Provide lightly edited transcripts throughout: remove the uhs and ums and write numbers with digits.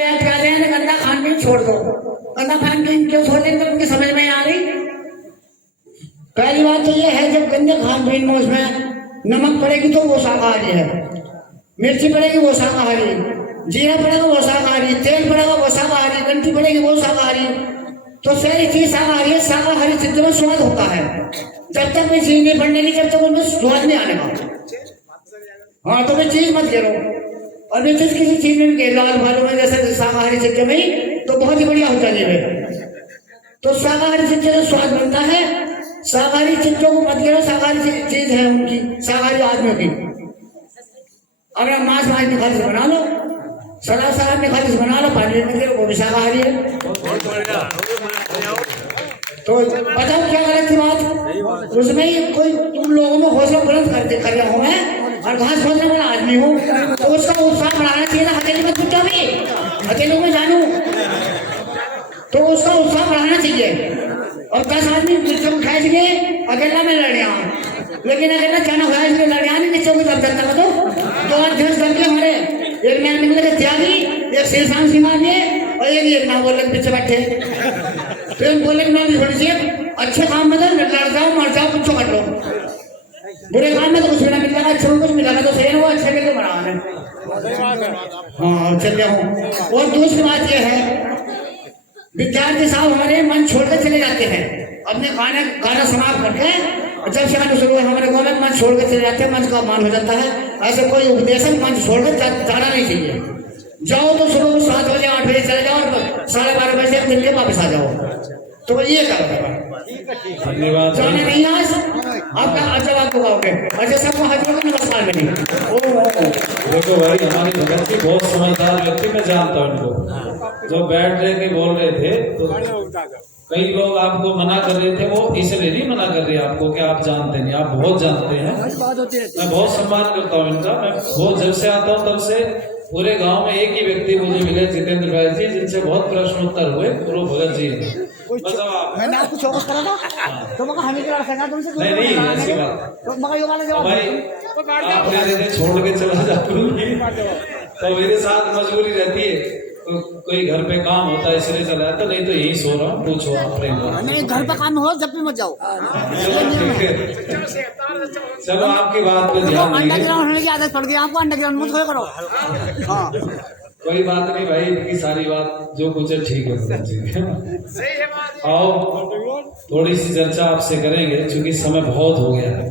कहते हैं गंदा खान पीन छोड़ दो। गंदा खान पीन क्यों छोड़ देंगे, उनकी समझ में आ रही। पहली बात तो ये है, जब गंदे खान पीन में उसमें नमक पड़ेगी तो वो शाकाहारी है, मिर्ची पड़ेगी वो शाकाहारी, जीरा पड़ेगा वो शाकाहारी, तेल पड़ेगा वो शाकाहारी, घंटी पड़ेगी वो शाकाहारी। तो सारी चीज शाकाहारी है। शाकाहारी चीजों में स्वाद होता है। जब तक मैं चीज नहीं बढ़ने की, जब तक उनमें स्वाद नहीं आने वाला। हाँ, तो मैं चीज मत गिरो। और मैं चीज किसी चीज में भी लाल भालू में जैसे शाकाहारी चीजों में तो बहुत ही बढ़िया होता है। तो शाकाहारी चीजों का स्वाद बनता है। शाकाहारी चीजों को मत गिरो। शाकाहारी चीज है उनकी, शाकाहारी आदमियों की। अगर आप मांस निखाली से बना लो, सलाद निखाली से बना लो, पानी मत गिरो, वो भी शाकाहारी है। तो बताओ क्या गलत थी बात उसमें ही। कोई तुम लोगों में हौसला बुलंद कर रहा हूँ मैं, और घास खोदने वाला आदमी हूँ, तो उसका उत्साह बढ़ाना चाहिए ना। हथेली में कुत्ता भी हथेली में जानू, तो उसका उत्साह बढ़ाना चाहिए। और 10 आदमी मिर्चों को खाए सके, अकेला में लड़िया, लेकिन अकेला चाना खाया इसलिए लड़िया नहीं मिर्चों को दब जाता। तो 2 अध्यक्ष करके हमारे एक में निकले थे त्यागी, एक शेरशान सिंह दिए, और एक ना बोले पीछे बैठे। फिर बोले कि नहीं थोड़ी सी अच्छे काम में तो लड़ जाओ, मर जाओ, कुछ कर लो। बुरे काम में तो कुछ भी ना मिलेगा, अच्छे में कुछ मिलेगा तो सही है, वो अच्छे के लिए बना है। हाँ, चल जाओ। और दूसरी बात यह है, विद्यार्थी साहब हमारे मन छोड़कर चले जाते हैं। अपने गाना समाप्त करके जब से शुरू हमारे गाँव में मन छोड़ कर चले जाते हैं, मंच का अपमान हो जाता है। ऐसे कोई उपदेशक मंच छोड़कर जाना नहीं चाहिए। जाओ तो सुबह 7 बजे 8 बजे चले जाओ, और 12:30 बजे दिन के वापस आ जाओ। तो ये क्या धन्यवाद। जाने नहीं आज आपका जवाब को गाओगे। अच्छा, सबको हाजिर को नमस्कार मिली। देखो भाई, हमारे भगत जी बहुत समझदार व्यक्ति, मैं जानता हूँ उनको। जो बैठ रहे थे बोल रहे थे, तो कई लोग आपको मना कर रहे थे, वो इसलिए नहीं मना कर रहे आपको कि आप जानते नहीं, आप बहुत जानते हैं। मैं बहुत सम्मान करता हूँ इनका। मैं बहुत जब से आता हूँ तब से पूरे गांव में एक ही व्यक्ति मुझे मिले, जितेंद्र भाई जी, जिनसे बहुत प्रश्न उत्तर हुए, वो भगत जी है। मैंने आपको चौकस करा था, तो मगर हमें क्या संगा तुमसे नहीं ऐसी बात तो मगर ये वाला जवाब भाई, आप मेरे छोड़ के चला जाता तो मेरे साथ मजबूरी रहती है। तो कोई घर पे काम होता है इसलिए चला जाता, नहीं तो यही सो रहा हूँ। पूछो आप नहीं, घर पे काम हो जब भी मत जाओ। चलो आपकी बात पे ध्यान दीजिए। अंडरग्राउंड होने की आदत पड़ गई आपको, अंडरग्राउंड मत करो। हाँ, कोई बात नहीं भाई, इनकी सारी बात जो कुछ है ठीक है। आओ थोड़ी सी चर्चा आपसे करेंगे, क्योंकि समय बहुत हो गया है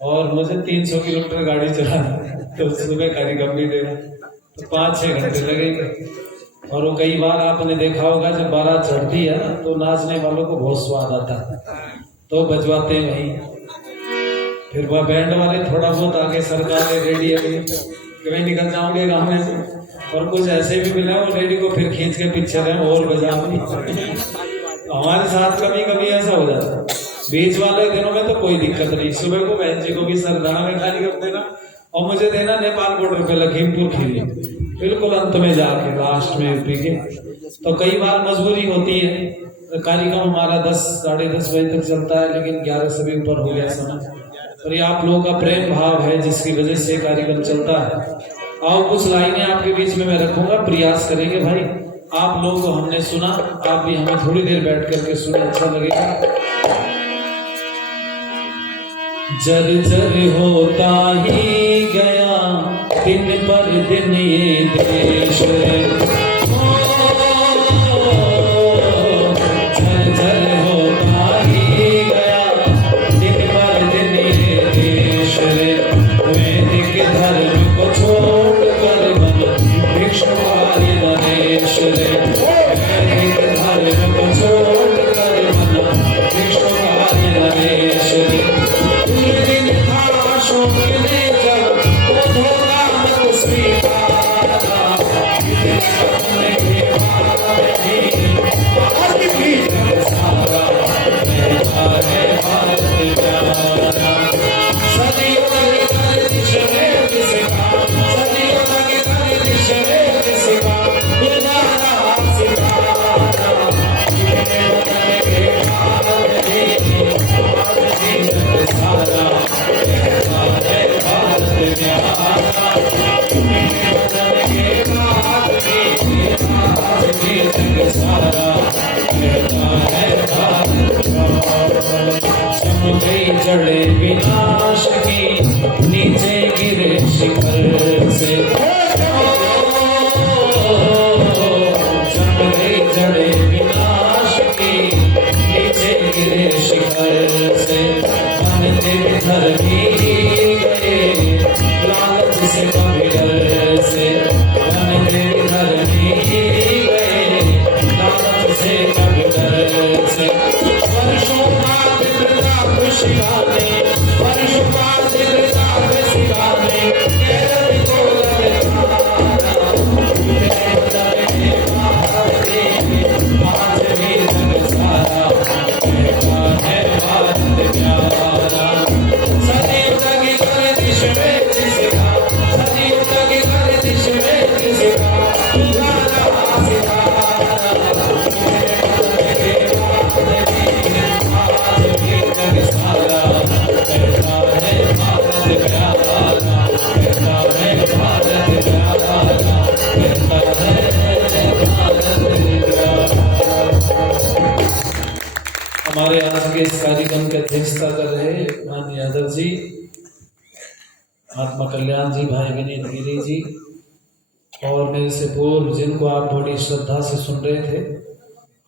और मुझे 300 किलोमीटर गाड़ी चलाना, तो सुबह कार्यक्रम भी देना, तो 5-6 घंटे लगेंगे। और वो कई बार आपने देखा होगा, जब बारात चढ़ती है ना, तो नाचने वालों को बहुत स्वाद आता है, तो बजवाते हैं वहीं। फिर वह बैंड वाले थोड़ा बहुत आगे सरकार रेडियो में कहीं निकल जाओगे गाँव में से, और कुछ ऐसे भी मिले वो रेडी को फिर खींच के पीछे रहे और बजा। हमारे साथ कभी कभी ऐसा हो जाता है। बीच वाले दिनों में तो कोई दिक्कत नहीं, सुबह को बहन जी को भी सरदारा में कार्यक्रम देना और मुझे देना नेपाल बॉर्डर पे लखीमपुर खीरी, बिल्कुल अंत में जाके लास्ट में यूपी के। तो कई बार मजबूरी होती है। कार्यक्रम हमारा 10-10:30 बजे तक चलता है, लेकिन 11 से भी ऊपर हो गया समय। और ये आप लोगों का प्रेम भाव है जिसकी वजह से कार्यक्रम चलता है। आओ कुछ लाइनें आपके बीच में मैं रखूंगा, प्रयास करेंगे भाई। आप लोगों को हमने सुना, आप भी हमें थोड़ी देर बैठ करके सुने, अच्छा लगेगा। जर्जर होता ही गया दिन पर दिन ये देश, जर्जर होता ही गया दिन पर दिन ये देश। वैदिक धर्म को छोड़ कर भिक्षुकाय नरेश, वैदिक धर्म को छोड़ कर भिक्षुकाय नरेश। दिन था शोक ने जब वो धोखा स्वीकारा, हमारे आज के इस कार्यक्रम की अध्यक्षता कर रहे माननीय यादव जी, महात्मा कल्याण जी, भाई विनीत गिरी जी, और मेरे से पूर्व जिनको आप बड़ी श्रद्धा से सुन रहे थे,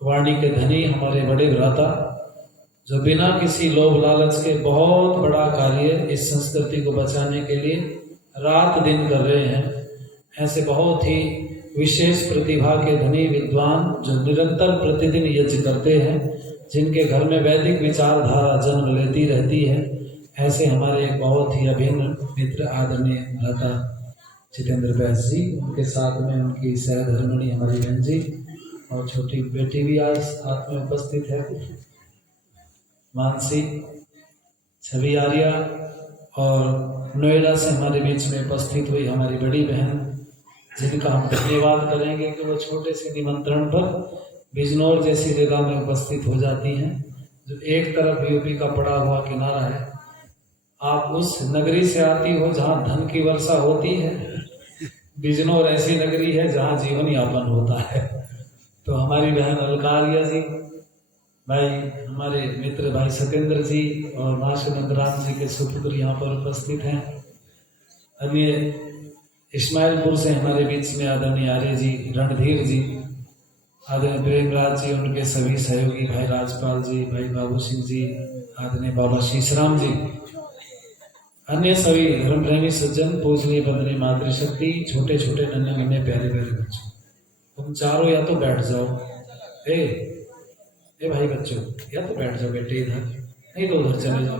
वाणी के धनी हमारे बड़े भ्राता, जो बिना किसी लोभ लालच के बहुत बड़ा कार्य इस संस्कृति को बचाने के लिए रात दिन कर रहे हैं। ऐसे बहुत ही विशेष प्रतिभा के धनी विद्वान जो निरंतर प्रतिदिन यज्ञ करते हैं, जिनके घर में वैदिक विचारधारा जन्म लेती रहती है, ऐसे हमारे एक बहुत ही अभिन्न मित्र आदरणीय भ्राता जितेंद्र बैस जी, उनके साथ में उनकी सहधर्मिणी हमारी बहन जी और छोटी बेटी भी आज साथ में उपस्थित है, मानसी, छवि आर्या, और नोएडा से हमारे बीच में उपस्थित हुई हमारी बड़ी बहन, जिनका हम धन्यवाद करेंगे कि वो छोटे से निमंत्रण पर बिजनौर जैसी जगह में उपस्थित हो जाती हैं, जो एक तरफ यूपी का पड़ा हुआ किनारा है। आप उस नगरी से आती हो जहाँ धन की वर्षा होती है, बिजनौर ऐसी नगरी है जहाँ जीवन यापन होता है। तो हमारी बहन अलकारिया जी, भाई हमारे मित्र भाई सत्येंद्र जी और माँ सुनंदराम जी के सुपुत्र यहाँ पर उपस्थित हैं। अन्य इस्माइलपुर से हमारे बीच में आदरणीय आर्य जी, रणधीर जी, आदरणीय प्रेमराज जी, उनके सभी सहयोगी भाई राजपाल जी, भाई बाबू सिंह जी, आदरणीय बाबा शीशराम जी, अन्य सभी धर्म प्रेमी सज्जन, पूजनीय बंदनीय मातृशक्ति, छोटे छोटे नन्हे मुन्ने प्यारे प्यारे बच्चों, तुम चारों या तो बैठ जाओ, ए भाई बच्चों, या तो बैठ जाओ बेटे इधर, नहीं तो उधर चले जाओ।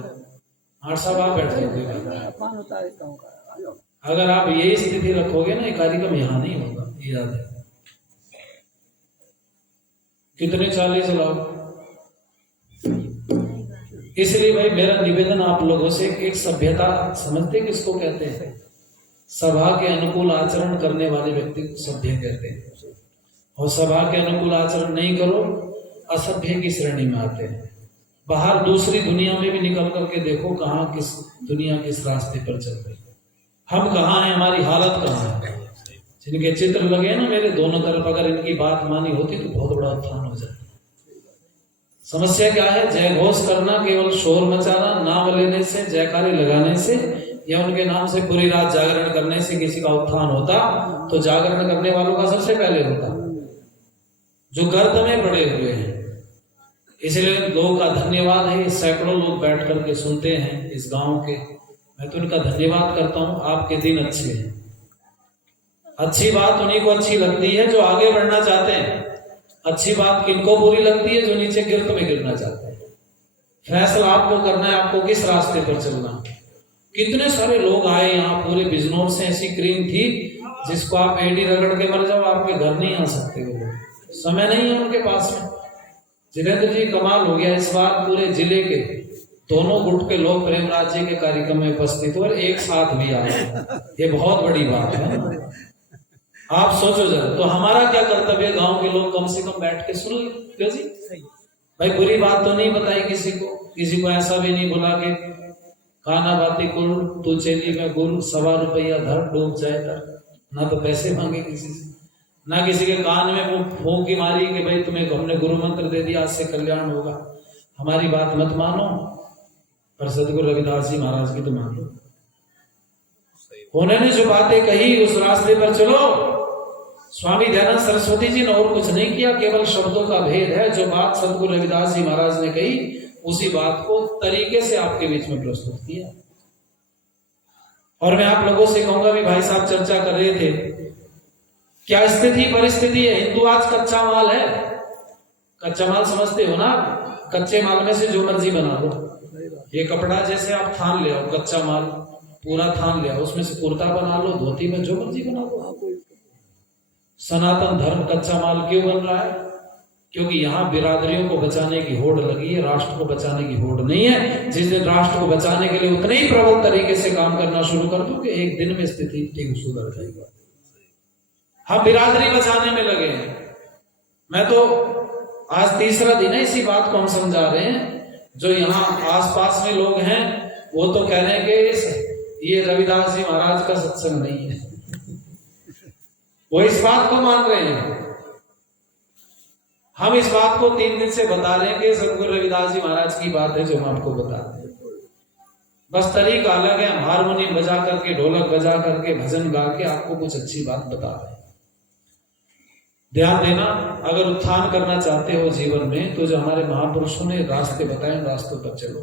आठ साहब आप बैठ जाओ। अगर आप यही स्थिति रखोगे ना, ये कार्यक्रम यहाँ नहीं होगा, ये याद है। कितने चाले चलाओ। इसलिए भाई मेरा निवेदन आप लोगों से, एक सभ्यता समझते किसको कहते हैं? सभा के अनुकूल आचरण करने वाले व्यक्ति को सभ्य कहते हैं, और सभा के अनुकूल आचरण नहीं करो असभ्य की श्रेणी में आते हैं। बाहर दूसरी दुनिया में भी निकल करके देखो, कहाँ किस दुनिया किस रास्ते पर चल रही, हम कहाँ हैं, हमारी हालत कहाँ है। जिनके चित्र लगे ना मेरे दोनों तरफ, अगर इनकी बात मानी होती तो बहुत बड़ा उत्थान हो जाता। समस्या क्या है? जय घोष करना, केवल शोर मचाना, नाम लेने से, जयकारे लगाने से या उनके नाम से पूरी रात जागरण करने से किसी का उत्थान होता तो जागरण करने वालों का सबसे पहले होता, जो गर्त में पड़े हुए हैं। इसलिए लोगों का धन्यवाद है, सैकड़ों लोग बैठ करके सुनते हैं इस गांव के, मैं तो उनका धन्यवाद करता हूं। आपके दिन अच्छे हैं। अच्छी बात उन्हीं को अच्छी लगती है जो आगे बढ़ना चाहते हैं। अच्छी बात किनको बुरी लगती है? जो नीचे गिरत में गिरना चाहते हैं। फैसला आपको करना है, आपको किस रास्ते पर चलना। कितने सारे लोग आए यहाँ, पूरे बिजनौर से ऐसी क्रीम थी जिसको आप एडी रगड़ के मर जाओ, आपके घर नहीं आ सकते वो लोग, समय नहीं है उनके पास में। जितेंद्र जी कमाल हो गया, इस बार पूरे जिले के दोनों गुट के लोग प्रेमराज जी के कार्यक्रम में उपस्थित हुए और एक साथ भी आए, ये बहुत बड़ी बात है। आप सोचो जरा, तो हमारा क्या कर्तव्य? गांव के लोग कम से कम बैठ के सुन ले। क्यों जी भाई, बुरी बात तो नहीं बताई किसी को ऐसा भी नहीं बोला कि खाना बाती कुल तू चेली में गुल, 1.25 रुपया धर डूब जाए तर। ना तो पैसे मांगे किसी से, ना किसी के कान में फूंक की मारी कि भाई तुम्हें हमने गुरु मंत्र दे दिया, आज से कल्याण होगा। हमारी बात मत मानो, पर सदगुरु रविदास जी महाराज की तो मान लो। उन्होंने जो बातें कही उस रास्ते पर चलो। स्वामी दयानंद सरस्वती जी ने और कुछ नहीं किया, केवल शब्दों का भेद है। जो बात सदगुरु रविदास जी महाराज ने कही, उसी बात को तरीके से आपके बीच में प्रस्तुत किया। और मैं आप लोगों से कहूंगा भी, भाई साहब चर्चा कर रहे थे, क्या स्थिति परिस्थिति है? हिंदू आज कच्चा माल है। कच्चा माल समझते हो ना? कच्चे माल में से जो मर्जी बना लो। ये कपड़ा जैसे आप थान ले आओ, कच्चा माल पूरा थान ले आओ, उसमें से कुर्ता बना लो, धोती में जो मर्जी बना लो। सनातन धर्म कच्चा माल क्यों बन रहा है? क्योंकि यहाँ बिरादरियों को बचाने की होड़ लगी है, राष्ट्र को बचाने की होड़ नहीं है। जिस दिन राष्ट्र को बचाने के लिए उतने ही प्रबल तरीके से काम करना शुरू कर दो कि एक दिन में स्थिति ठीक सुधर जाएगी। हम बिरादरी बचाने में लगे हैं। मैं तो आज तीसरा दिन है, इसी बात को हम समझा रहे हैं। जो यहाँ आसपास में लोग हैं वो तो कह रहे हैं कि ये रविदास जी महाराज का सत्संग नहीं है, वो इस बात को मान रहे हैं। हम इस बात को 3 दिन से बता रहे हैं कि सदगुरु रविदास जी महाराज की बात है जो हम आपको बता रहे हैं। बस तरीका अलग है, हम हारमोनियम बजा करके, ढोलक बजा करके, भजन गा के आपको कुछ अच्छी बात बता रहे हैं। ध्यान देना, अगर उत्थान करना चाहते हो जीवन में तो जो हमारे महापुरुषों ने रास्ते बताए उन रास्तों पर चलो।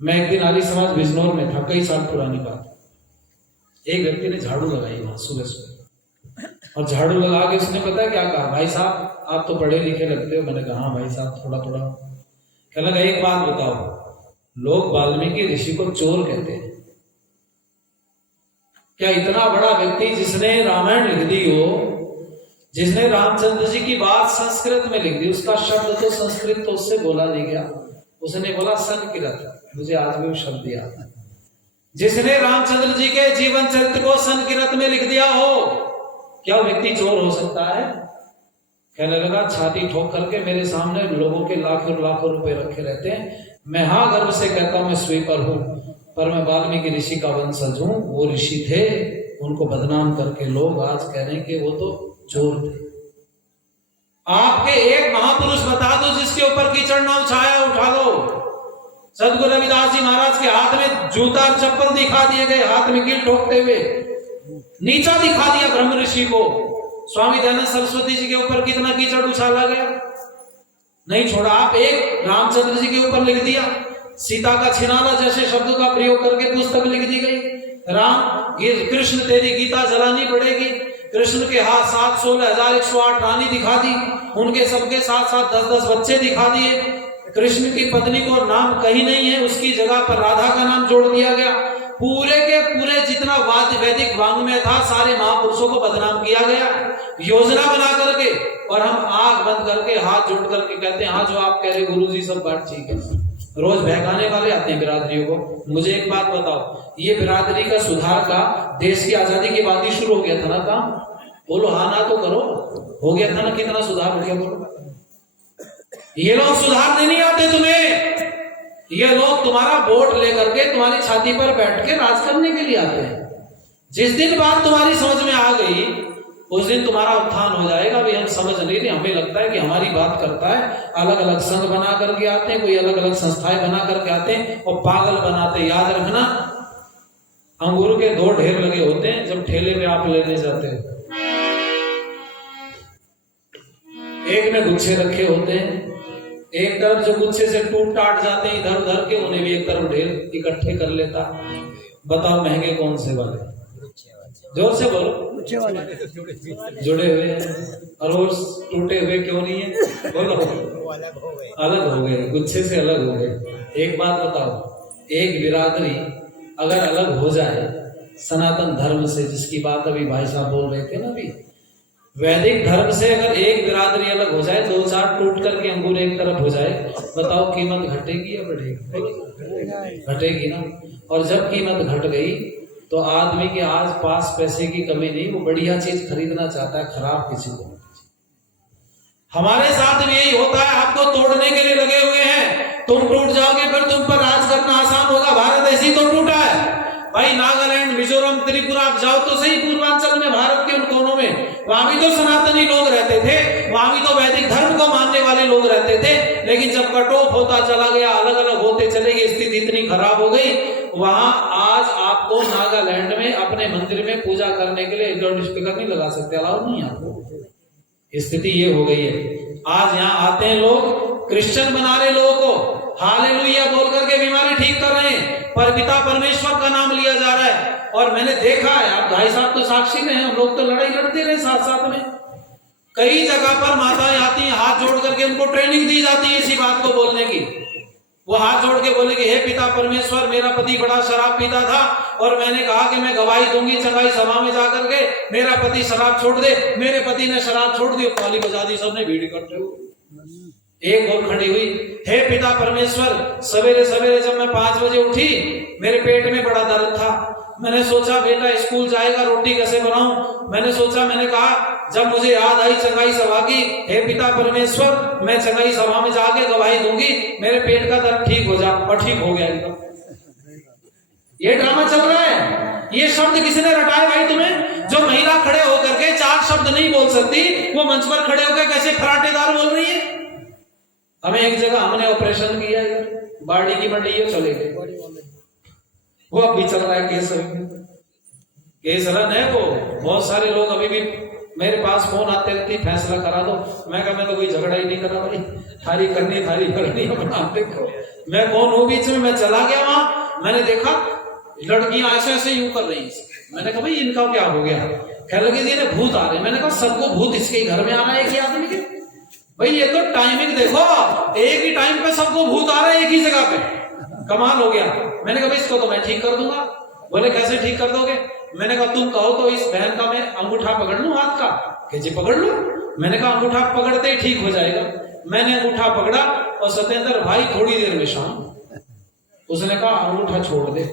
मैं एक दिन आर्य समाज बिजनौर में था, कई साल पुरानी बात। एक व्यक्ति ने झाड़ू लगाई वहां सुबह सुबह, और झाड़ू लगा के उसने पता क्या कहा, भाई साहब आप तो पढ़े लिखे लगते हो। मैंने कहा हाँ भाई साहब थोड़ा थोड़ा। कहने लगा एक बात बताओ, लोग वाल्मीकि ऋषि को चोर कहते हैं, क्या इतना बड़ा व्यक्ति जिसने रामायण लिख दी हो, जिसने रामचंद्र जी की बात संस्कृत में लिख दी, उसका शब्द तो संस्कृत तो उससे बोला नहीं गया। उसने बोला संकिरत, मुझे आज भी वो शब्द याद है। जिसने रामचंद्र जी के जीवन चरित्र को संस्कृत में लिख दिया हो, क्या वो व्यक्ति चोर हो सकता है? कहने लगा छाती ठोक करके, मेरे सामने लोगों के लाखों लाखों रुपए रखे रहते हैं, मैं हाँ गर्व से कहता हूं मैं स्वीपर हूं, पर मैं वाल्मीकि ऋषि का वंशज हूं। वो ऋषि थे, उनको बदनाम करके लोग आज कह रहे हैं कि वो तो चोर थे। आपके एक महापुरुष बता दो जिसके ऊपर कीचड़ ना उछाया, उठा लो। सदगुरु रविदास जी महाराज के हाथ में जूता चप्पल दिखा दिए गए, हाथ में कील ठोकते हुए नीचा दिखा दिया ब्रह्म ऋषि को। स्वामी दयानंद सरस्वती जी के ऊपर कितना कीचड़ उछाला गया, नहीं छोड़ा। आप एक रामचंद्र जी के ऊपर लिख दिया, सीता का छिनाला जैसे शब्दों का प्रयोग करके पुस्तक लिख दी गई। राम कृष्ण तेरी गीता जलानी पड़ेगी, कृष्ण के हाथ 7,16,108 रानी दिखा दी, उनके सबके साथ साथ 10-10 बच्चे दिखा दिए। कृष्ण की पत्नी को नाम कहीं नहीं है, उसकी जगह पर राधा का नाम जोड़ दिया गया। पूरे के पूरे जितना वैदिक वांग्मय था, सारे महापुरुषों को बदनाम किया गया योजना बना करके। और हम आंख बंद करके हाथ जोड़ करके कहते हैं हाँ जो आप कह रहे गुरुजी सब बात ठीक है। रोज बहकाने वाले आते हैं बिरादरियों को। मुझे एक बात बताओ, ये बिरादरी का सुधार का देश की आजादी के बाद ही शुरू हो गया था ना काम? बोलो हाँ ना तो करो, हो गया था ना? कितना सुधार हो गया बोलो? ये लोग सुधारने नहीं आते तुम्हें, ये लोग तुम्हारा वोट लेकर के तुम्हारी छाती पर बैठ के राज करने के लिए आते हैं। जिस दिन बात तुम्हारी समझ में आ गई उस दिन तुम्हारा उत्थान हो जाएगा। अभी हम समझ नहीं रहे, हमें लगता है कि हमारी बात करता है। अलग अलग संघ बना करके आते हैं, कोई अलग अलग संस्थाएं बना करके आते हैं और पागल बनाते। याद रखना, अंगूर के 2 ढेर लगे होते हैं जब ठेले पे आप लेने जाते हो। एक में गुच्छे रखे होते हैं, एक तरफ जो गुच्छे से टूट टाट जाते हैं इधर उधर के, उन्हें भी एक तरफ ढेर इकट्ठे कर लेता। बताओ महंगे कौन से वाले? जोर से बोलो। जुड़े हुए हैं। और वो टूटे हुए क्यों नहीं है? बोलो। अलग हो गए, गुच्छे से अलग हो गए। एक बात बताओ, एक बिरादरी अगर अलग हो जाए सनातन धर्म से, जिसकी बात अभी भाई साहब बोल रहे थे ना, अभी वैदिक धर्म से अगर एक बिरादरी अलग हो जाए, 2-4 टूट करके अंगूर एक तरफ हो जाए, बताओ कीमत घटेगी या बढ़ेगी? घटेगी ना। और जब कीमत घट गई तो आदमी के आज पास पैसे की कमी नहीं, वो बढ़िया चीज खरीदना चाहता है, खराब किसी को। हमारे साथ भी यही होता है, आपको तोड़ने के लिए लगे हुए हैं। तुम टूट जाओगे फिर तुम पर राज करना आसान होगा। भारत ऐसी तो टूटा है भाई। नागालैंड, मिजोरम, त्रिपुरा आप जाओ तो सही, पूर्वांचल में, भारत के उन कोनों में, वहां भी तो सनातनी लोग रहते थे, वहां भी तो वैदिक धर्म को मानने वाले लोग रहते थे। लेकिन जब कट ऑफ होता चला गया, अलग अलग होते चले गए, स्थिति इतनी खराब हो गई, वहां आज आपको नागालैंड में अपने मंदिर में पूजा करने के लिए लाउड स्पीकर नहीं लगा सकते, अलाउ नहीं आपको। स्थिति ये हो गई है। आज यहाँ आते हैं लोग, क्रिश्चियन बना रहे लोगों को, हालेलुया बोल करके बीमारी ठीक कर रहे हैं, पर पिता परमेश्वर का नाम लिया जा रहा है। और मैंने देखा है, आप भाई साहब तो साक्षी में हैं, हम लोग तो लड़ाई लड़ते रहे साथ साथ में। कई जगह पर माताएं आती हैं, हाथ जोड़ करके उनको ट्रेनिंग दी जाती है इसी बात को बोलने की। वो हाथ जोड़ के बोले कि हे पिता परमेश्वर, मेरा पति बड़ा शराब पीता था और मैंने कहा कि मैं गवाही दूंगी चंगाई सभा में जाकर के, मेरा पति शराब छोड़ दे। मेरे पति ने शराब छोड़ दी, ताली बजा दी, सबने भीड़ इकट्ठे हुए। एक और खड़ी हुई, हे पिता परमेश्वर, सवेरे सवेरे जब मैं 5 बजे उठी, मेरे पेट में बड़ा दर्द था। मैंने सोचा बेटा स्कूल जाएगा, रोटी कैसे बनाऊं? मैंने कहा, जब मुझे याद आई चंगाई सभा की, हे पिता परमेश्वर, मैं चंगाई सभा में जाके गवाही दूंगी, मेरे पेट का दर्द ठीक हो जा। और ठीक हो गया एकदम। ये ड्रामा चल रहा है। ये शब्द किसने रटाए भाई तुम्हें? जो महिला खड़े होकर के 4 शब्द नहीं बोल सकती, वो मंच पर खड़े होकर कैसे फराटेदार बोल रही है। हमें एक जगह हमने ऑपरेशन किया, बाड़ी की मंडी चले गए, वो अब भी चल रहा है केस रन है वो। बहुत सारे लोग अभी भी मेरे पास फोन आते रहती, फैसला करा दो। मैं कहा मैं तो कोई झगड़ा ही नहीं कर रहा भाई, थारी करनी अपना देखो। मैं कौन हूँ बीच में? मैं चला गया वहां, मैंने देखा लड़कियां ऐसे ऐसे यूं कर रही। मैंने कहा भाई इनका क्या हो गया? कहने लगे जी भूत आ रहे। मैंने कहा सबको भूत इसके घर में आ रहा है एक ही आदमी के? भाई ये तो टाइमिंग देखो, एक ही टाइम पे सबको भूत आ रहा है एक ही जगह पे, कमाल हो गया। मैंने कहा भाई इसको तो मैं ठीक कर दूंगा। बोले कैसे ठीक कर दोगे? मैंने कहा तुम कहो तो इस बहन का मैं अंगूठा पकड़ लूं हाथ का? कि जी पकड़ लो। मैंने कहा अंगूठा पकड़ते ही ठीक हो जाएगा। मैंने अंगूठा पकड़ा और सत्येंद्र भाई थोड़ी देर में शाम। उसने कहा अंगूठा छोड़ दे।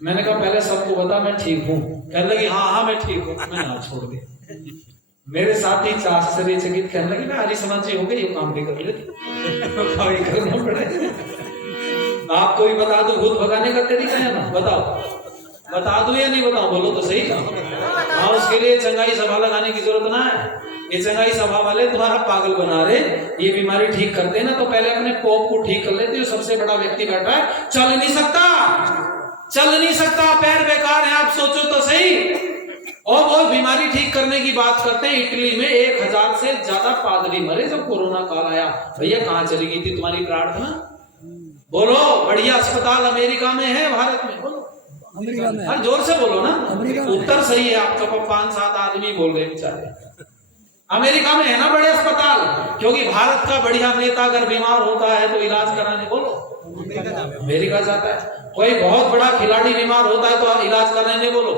मैंने कहा पहले सबको बता मैं ठीक हूँ। कहने लगी हाँ मैं ठीक हूँ। मैंने हाथ छोड़ दिया। मेरे साथी आश्चर्यचकित कहने लगे मैं हरी समाजी हो गई, ये काम भी कर लेते करना पड़ेगा। आपको भी बता दो भूत भगाने का तरीका है ना? बताओ, बता दो या नहीं बताओ? बोलो तो सही। हाँ उसके लिए चंगाई सभा लगाने की जरूरत ना है। ये चंगाई सभा वाले तुम्हारा पागल बना रहे, ये बीमारी ठीक करते ना तो पहले अपने पोप को ठीक कर लेते। सबसे बड़ा व्यक्ति बैठा है, चल नहीं सकता, पैर बेकार है, आप सोचो तो सही। और वो बीमारी ठीक करने की बात करते हैं। इटली में 1000 से ज्यादा पादरी मरे जब कोरोना काल आया। भैया कहाँ चली गई थी तुम्हारी प्रार्थना? बोलो। बढ़िया अस्पताल अमेरिका में है, भारत में? बोलो अमेरिका में। हर जोर से बोलो ना। उत्तर सही है आपका, 5-7 आदमी बोल रहे बेचारे। अमेरिका में है ना बड़े अस्पताल, क्योंकि भारत का बढ़िया नेता अगर बीमार होता है तो इलाज कराने बोलो अमेरिका जाता है। कोई बहुत बड़ा खिलाड़ी बीमार होता है तो इलाज कराने बोलो।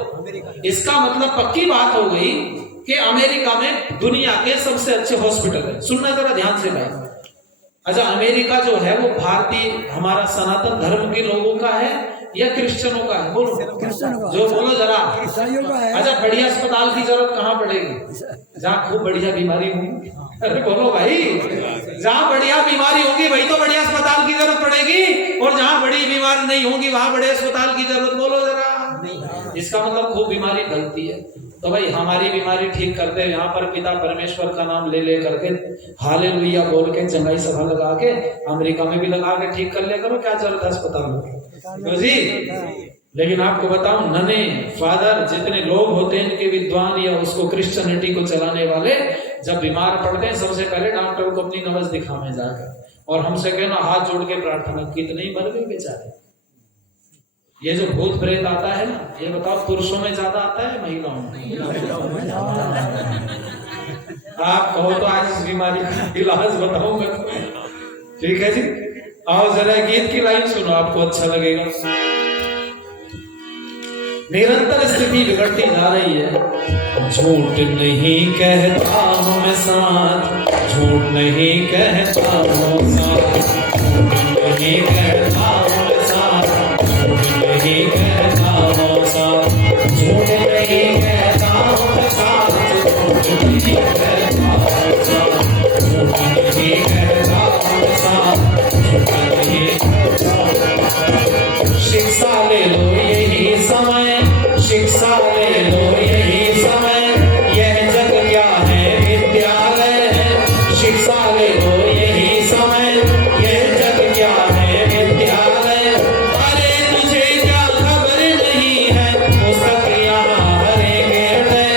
इसका मतलब पक्की बात हो गई कि अमेरिका में दुनिया के सबसे अच्छे हॉस्पिटल है। सुनना जरा ध्यान से भाई। अच्छा अमेरिका जो है वो भारतीय हमारा सनातन धर्म के लोगों का है या क्रिश्चियनों का है? बोलो जो बोलो जरा। अच्छा बढ़िया अस्पताल की जरूरत कहाँ पड़ेगी? जहाँ खूब बढ़िया बीमारी होगी। अरे बोलो भाई, जहाँ बढ़िया बीमारी होगी वही तो बढ़िया अस्पताल की जरूरत पड़ेगी, और जहाँ बड़ी बीमारी नहीं होगी वहां बड़े अस्पताल की जरूरत बोलो जरा। इसका मतलब खूब बीमारी फैलती है। तो भाई हमारी बीमारी ठीक करते हैं यहाँ पर पिता परमेश्वर का नाम ले करके हालेलुया बोल के चंगाई सभा लगा के अमेरिका में भी लगा के ठीक कर लिया करो। क्या जरूरत है अस्पताल में जी? लेकिन आपको बताऊं नने फादर जितने लोग होते हैं इनके विद्वान या उसको क्रिश्चियनिटी को चलाने वाले, जब बीमार पड़ते हैं सबसे पहले डॉक्टर को अपनी नब्ज दिखाने जाकर और हमसे कहना हाथ जोड़ के प्रार्थना। कितने ही मर गए बेचारे। ये जो भूत प्रेत आता है ना, ये बताओ पुरुषों में ज्यादा आता है महिलाओं में? आप कहो तो आज इस बीमारी का इलाज बताऊंगा तुम्हें। ठीक है जी, आओ जरा गीत की लाइन सुनो, आपको अच्छा लगेगा। निरंतर स्थिति बिगड़ती जा रही है। झूठ नहीं कहता हूँ मैं साथ, झूठ नहीं कहता हूँ साथ, झूठ नहीं कहता हूँ मैं साथ, झूठ नहीं कहता हूँ साथ, झूठ नहीं कहता हूँ मैं साथ, झूठ नहीं कहता हूँ साथ, झूठ नहीं कहता हूँ मैं साथ, झूठ नहीं। शिक्षा ले लो यही समय, शिक्षा ले लो यही समय, यह जग क्या है विद्यालय है। शिक्षा ले लो यही समय, यह जग क्या है विद्यालय। अरे तुझे क्या खबर नहीं है पुस्तक यहाँ हरे हृदय।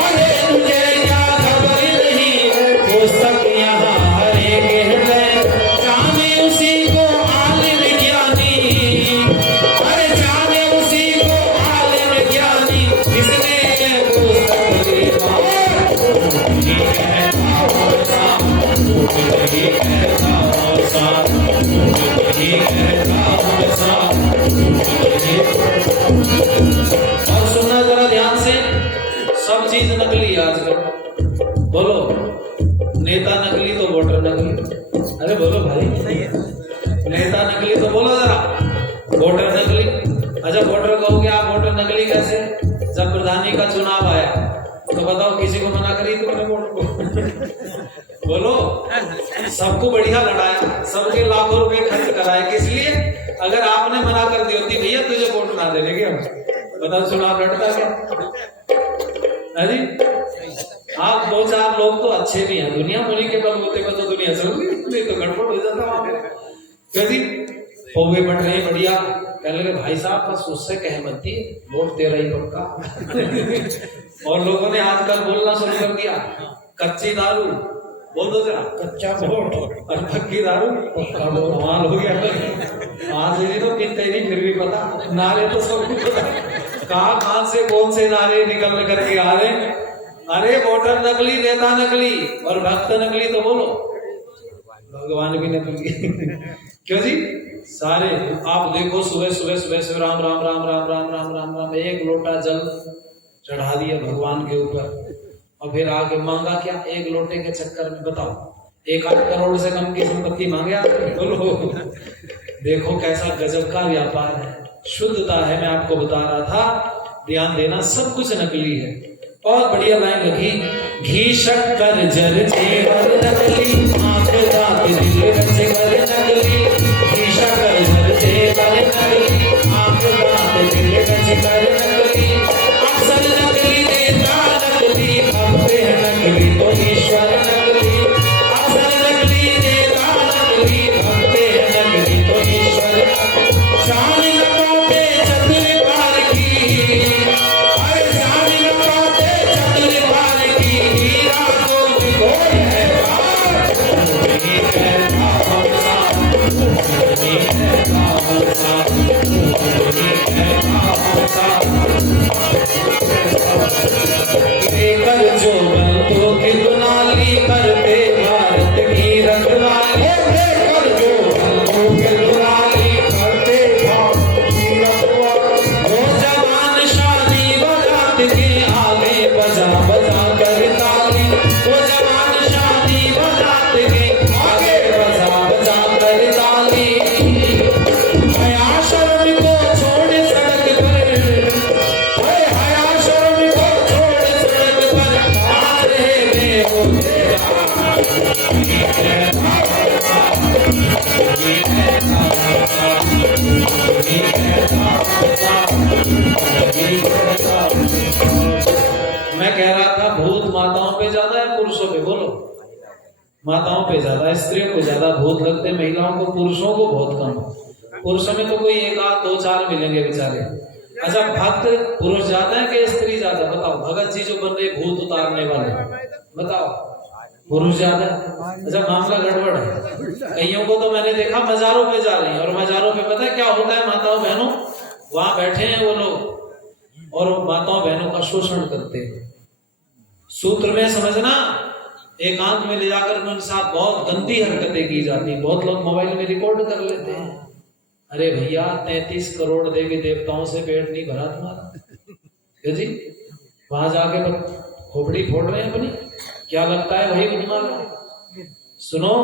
अरे तुझे क्या खबर नहीं है पुस्तक यहाँ हरे हृदय। जाने उसी को आलिम ज्ञानी, अरे जाने उसी को आलिम ज्ञानी जिसने ये पुस्तक लिखा। नहीं कहता हो साथ, नहीं कहता हो साथ, नहीं कहता हो साथ। और सुनना जरा ध्यान से, सब चीज नकली है आजकल। बोलो नेता नकली तो वोटर नकली। अरे बोलो भाई, नेता नकली तो बोलो जरा, वोटर नकली। अच्छा वोटर कहोगे आप वोटर नकली कैसे? जब प्रधानी का चुनाव आया तो बताओ किसी को मना करी तुमने वोट को? बोलो सबको बढ़िया लड़ाया, सबके लाखों रुपए खर्च कराए, किस लिए? अगर आपने मना कर दी होती भैया तुझे वोट ना देने के, बताओ चुनाव लड़ता क्या? अरे आप 2-4 लोग तो अच्छे भी हैं, दुनिया मुनि के बलबूते पर तो दुनिया चल रही, नहीं तो गड़बड़ हो जाता वहां पे। कभी पौवे बट रहे बढ़िया, कहने लगे भाई साहब बस उससे कह मत दी, वोट तेरा ही पक्का। और लोगों ने आजकल बोलना शुरू कर दिया, कच्ची दारू बोल दो जरा, कच्चा वोट, और पक्की दारू पक्का वोट। कमाल हो गया। आज ये तो कितने नहीं फिर भी पता, नारे तो सबको पता, कहां से कौन से नारे निकल करके आ रहे। अरे वोटर नकली, नेता नकली और भक्त नकली, तो बोलो भगवान भी नकली। क्यों जी? सारे आप देखो सुबह सुबह सुबह से राम राम राम राम राम राम राम राम, एक लोटा जल चढ़ा दिया भगवान के ऊपर, और फिर आगे मांगा क्या? एक लोटे के चक्कर में बताओ 1-8 करोड़ से कम की संपत्ति मांगे आप, बोलो। देखो कैसा गजब का व्यापार है, शुद्धता है। मैं आपको बता रहा था, ध्यान देना, सब कुछ नकली है। और बढ़िया लाइन लगी, घी शक्कर जर जेवर नकली, आंख दांत दिल रचकर नकली, घी शक्कर जर जेवर नकली, आंख दांत दिल रचकर नकली, अक्सर नकली नेता नकली, भक्त है नकली तो ईश्वर नकली, अक्सर नकली नेता नकली, भक्त है नकली तो ईश्वर। चाल लगाते चतुर पार की, अरे चाल लगाते चतुर पार की, हीरा तो गोल है पार, नहीं कहता हमसा, नहीं कहता हमसा, नहीं कहता हमसा। लेकर जो बंदों की दुनाली करते भारत की रखवाली, लेकर जो बंदों की दुनाली करते भारत की रखवाली, वो जवान शादी बारात के आगे बजा बजा कर ताली, वो जवान शादी बारात के आगे बजा बजा कर ताली। हया शर्म को छोड़ सड़क पर, हया शर्म को छोड़ सड़क पर, आ रहे में हो मैं कह रहा था भूत माताओं पे ज्यादा है पुरुषों पे? बोलो, माताओं पे ज्यादा, स्त्रियों को ज्यादा भूत लगते, महिलाओं को, पुरुषों को बहुत कम। पुरुषों में तो कोई 1-2-4 मिलेंगे बेचारे। अच्छा, भक्त पुरुष ज्यादा है कि स्त्री ज्यादा? बताओ। भगत जी जो बन रहे भूत उतारने वाले, बताओ, पुरुष ज्यादा है। अच्छा, मामला गड़बड़ है। कईयों को तो मैंने देखा मजारों पे जा रही है, और मजारों पे पता है क्या होता है? माताओं बहनों वहां बैठे हैं वो लोग, और माताओं बहनों का शोषण करते हैं। सूत्र में समझना, एकांत में ले जाकर उनके साथ बहुत गंदी हरकतें की जाती। बहुत लोग मोबाइल में रिकॉर्ड कर लेते हैं। अरे भैया, 33 करोड़ देवी देवताओं से पेट नहीं भरा तुम्हारा जी? वहां जाके खोपड़ी फोड़ रहे हैं अपनी, क्या लगता है वही तुम्हारा? सुनो,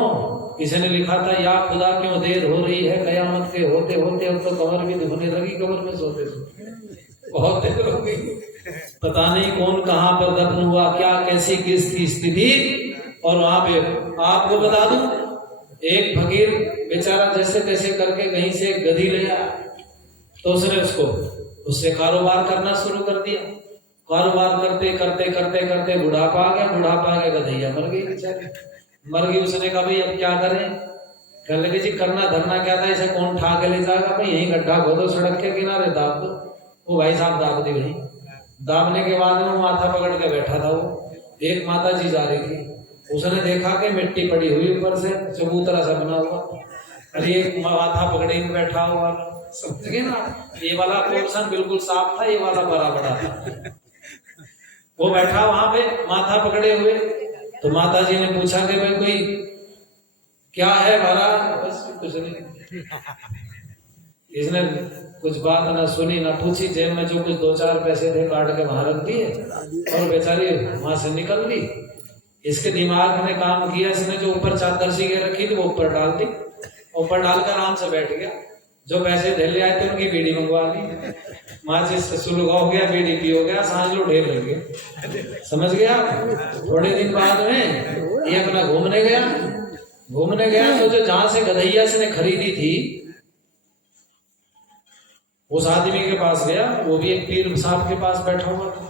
किसी ने लिखा था, या खुदा क्यों देर हो रही है कयामत के होते होते, अब तो कमर भी दुखने लगी, कमर में सोते सोते बहुत देर हो गई। पता नहीं कौन कहां पर दफन हुआ, क्या कैसी किसकी स्थिति। और वहां पे आपको बता दूं, एक फकीर बेचारा जैसे तैसे करके कहीं से गधी ले आया, तो उसने उससे कारोबार करना शुरू कर दिया। कारोबार करते करते करते करते बुढ़ापा आ गया, गधैया मर गई बेचारी, मर गई। उसने कहा भाई अब क्या करें? कहने लगे जी करना धरना क्या था, इसे कौन ठा के ले जाएगा? भाई यहीं गड्ढा खोदो, सड़क के किनारे दाब दो। वो भाई साहब दाब दी गई। दाबने के बाद में माथा पकड़ के बैठा था वो। एक माता जी जा रही थी, उसने देखा कि मिट्टी पड़ी हुई ऊपर से चबूतरा सा बना हुआ, अरे एक माथा पकड़े में बैठा हुआ, समझ गए ना? ये वाला पोर्शन बिल्कुल साफ था, ये वाला बड़ा बड़ा था। वो बैठा वहां पे माथा पकड़े हुए, तो माता जी ने पूछा कि भाई कोई क्या है भरा? बस कुछ नहीं। इसने कुछ बात ना सुनी ना पूछी, जेब में जो कुछ 2-4 पैसे थे काट के वहां रख दिए, और बेचारी वहां से निकल दी। इसके दिमाग ने काम किया, इसने जो ऊपर चादर सी रखी थी वो ऊपर डाल दी, ऊपर डालकर आराम से बैठ गया। जो पैसे ढेले आए थे उनकी बीड़ी मंगवा ली, माचिस से सुलगा हो गया, बीड़ी पी हो गया, सांझ लो ढेर लग गए। समझ गया? थोड़े दिन बाद में ये अपना घूमने गया तो जो जहां से गधैया इसने खरीदी थी उस आदमी के पास गया, वो भी एक पीर साहब के पास बैठा हुआ था।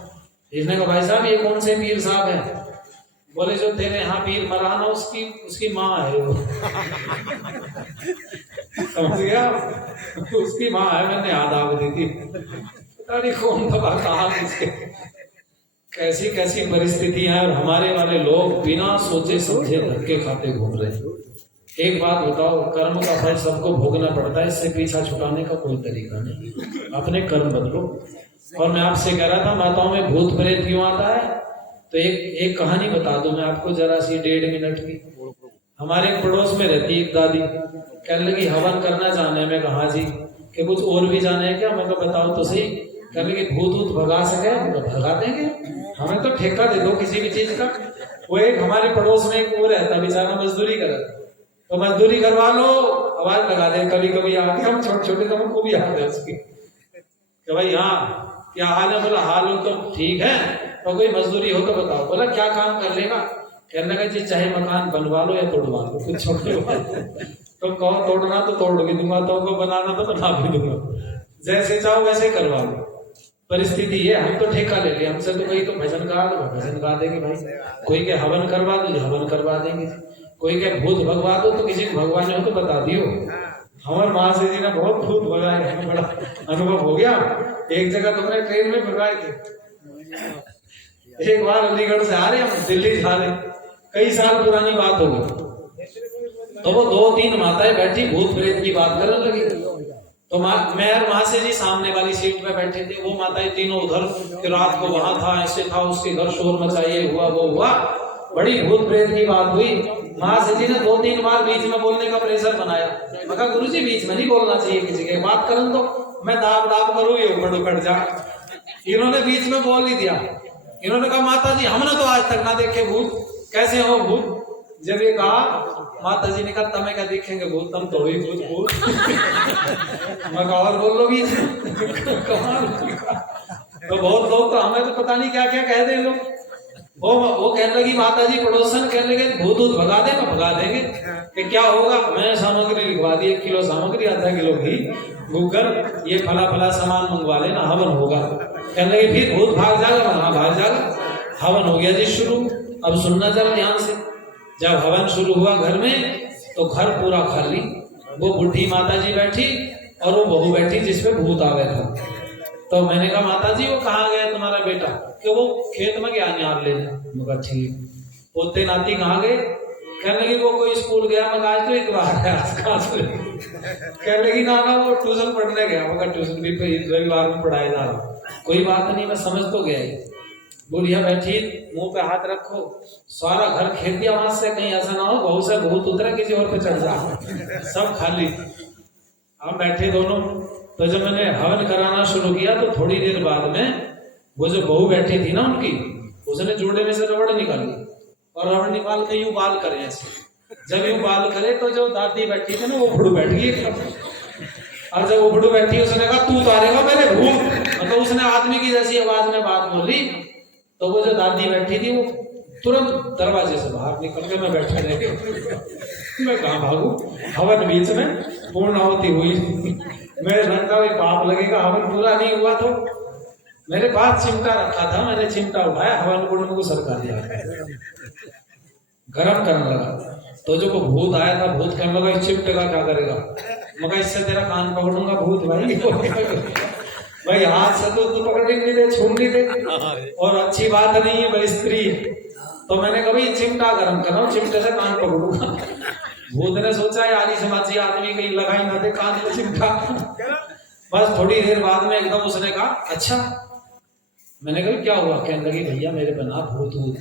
इसने कहा भाई साहब ये कौन से पीर साहब है? बोले जो तेरे यहाँ पीर मरा ना उसकी माँ है वो। समझ गया? उसकी माँ है, मैंने याद आग दी थी। पता नहीं कौन दबा कहा किसके। कैसी कैसी परिस्थितियां हैं और हमारे वाले लोग बिना सोचे समझे धक्के खाते घूम रहे हैं। एक बात बताओ, कर्म का फल सबको भोगना पड़ता है, इससे पीछा छुटाने का कोई तरीका नहीं। अपने कर्म बदलो। और मैं आपसे कह रहा था माताओं में भूत प्रेत क्यों आता है, तो एक कहानी बता दूं मैं आपको, जरा सी 1.5 मिनट की। हमारे एक पड़ोस में रहती एक दादी, कहने लगी हवन करना जाने में। कहा जी कि कुछ और भी जाना है क्या? मैं कहा बताओ तो सही। कहने लगी भूत ऊत भगा सके? भगा देंगे, हमें तो ठेका दे दो किसी भी चीज का। वो एक हमारे पड़ोस में एक वो रहता बेचारा, मजदूरी कर, तो मजदूरी करवा लो, आवाज लगा दे कभी कभी आके। हम छोटे छोटे तो हमको भी याद है उसकी कि भाई हाँ क्या हाल है? बोला हाल हो तो ठीक है, और कोई मजदूरी हो तो बताओ। बोला क्या काम कर लेगा? कहने लगा जी चाहे मकान बनवा लो या तोड़वा लो, कुछ छोटे तो कहो तोड़ना तो तोड़ भी दूंगा, तो को बनाना तो बना भी दूंगा, जैसे चाहो वैसे करवा लो। परिस्थिति ये, हम तो ठेका ले लिया, हमसे तो कोई तो भजन गा देंगे भाई, कोई के हवन करवा दो हवन करवा देंगे, कोई के भूत भगवा दो तो किसी को भगवान हो तो बता दियो। हमारे माँ से जी ने बहुत भूत भगाए, हमें बड़ा अनुभव हो गया। एक जगह तुमने ट्रेन में भगाए थे, एक बार अलीगढ़ से आ रहे हम दिल्ली जा रहे, कई साल पुरानी बात हो गई, तो वो 2-3 माताएं बैठी भूत प्रेत की बात करने लगी। तो मैं और माँ से जी सामने वाली सीट पे बैठे थे, वो माताएं तीनों उधर, कि रात को वहां था, ऐसे था, उसके घर शोर मचाइए, हुआ वो हुआ, बड़ी भूत प्रेत की बात हुई। माँ से जी ने 2-3 बार बीच में बोलने का प्रेशर बनाया। मैं कहा गुरुजी बीच में नहीं बोलना चाहिए, किसी के बात करन तो मैं दाब करूँ ये उखड़ जा। इन्होंने बीच में बोल ही दिया। इन्होंने कहा माता जी हमने तो आज तक ना देखे भूत, कैसे हो भूत? जब ये कहा माता जी ने कहा तमें क्या देखेंगे भूत, तुम तो ही भूत। मैं कहा और बोल लो बीच में। तो बहुत लोग तो हमें तो पता नहीं क्या क्या कह दे लोग। वो कहने लगी माता जी, पड़ोसन कहने लगे भूत भगा दे, मैं भगा देंगे कि क्या होगा। मैंने सामग्री लिखवा दी, 1 किलो सामग्री, आधा किलो घी, गूगल ये फला सामान मंगवा लेना, हवन होगा। कहने लगे फिर भूत भाग जाएगा? हाँ भाग जाएगा। हवन हो गया जी शुरू। अब सुनना जरा ध्यान से, जब हवन शुरू हुआ घर में तो घर पूरा खाली, वो बुढ़ी माता जी बैठी और वो बहू बैठी जिसपे भूत आ गया था। तो मैंने कहा माता जी वो कहाँ गया तुम्हारा बेटा? कि वो खेत में गया न्यार लेने। मगर ठीक, पोते नाती कहाँ गए? कहने लगी वो कोई स्कूल गया। मगर आज तो एक बार है, कहने लगी ना वो ट्यूशन पढ़ने गया। मगर ट्यूशन भी रविवार में पढ़ाया जा रहा, कोई बात नहीं, मैं समझ तो गया ही। बुढ़िया बैठी, मुंह पे हाथ रखो, सारा घर खेत दिया वहां से, कहीं ऐसा ना हो बहुत से भूत उतरा किसी और पे चढ़ जा, सब खाली। हम बैठे दोनों। तो जब मैंने हवन कराना शुरू किया तो थोड़ी देर बाद में वो जो बहू बैठी थी ना उनकी, उसने जोड़े में से रबड़ निकाली और रबड़ निकाल के यूं बाल करे ऐसे। जब यूं बाल करे तो जो दादी बैठी थी ना वो उबड़ू बैठ गई एकदम। और जब उबड़ू बैठी उसने कहा तू उतारेगा मेरे भूत। तो उसने आदमी की जैसी आवाज में बात बोली, तो वो जो दादी बैठी थी वो तुरंत दरवाजे से बाहर निकल के मैं बैठा रह गया। मैं कहाँ भागू? हवन बीच में पूर्णाहुति हुई, मेरे लगता है पाप लगेगा, हवन पूरा नहीं हुआ। तो मेरे पास चिमटा रखा था, मैंने चिमटा उठाया, हवन कुंड को सरका दिया, गरम करने लगा। तो जो वो भूत आया था, भूत कहने लगा इस चिमटे का क्या करेगा? मगर इससे तेरा कान पकड़ूंगा भूत भाई हाथ से तो तू पकड़ नहीं दे, छू नहीं दे, और अच्छी बात नहीं है, भाई स्त्री है। तो मैंने कहा भाई चिमटा गरम कर रहा हूँ, चिमटे से कान पकड़ूंगा। भूत ने सोचा यार समाजी आदमी कहीं लगाई ना दे कान में चिमटा। बस थोड़ी देर बाद में एकदम उसने कहा अच्छा। मैंने कहा क्या हुआ? कहने लगी भैया मेरे बना भूत भूत।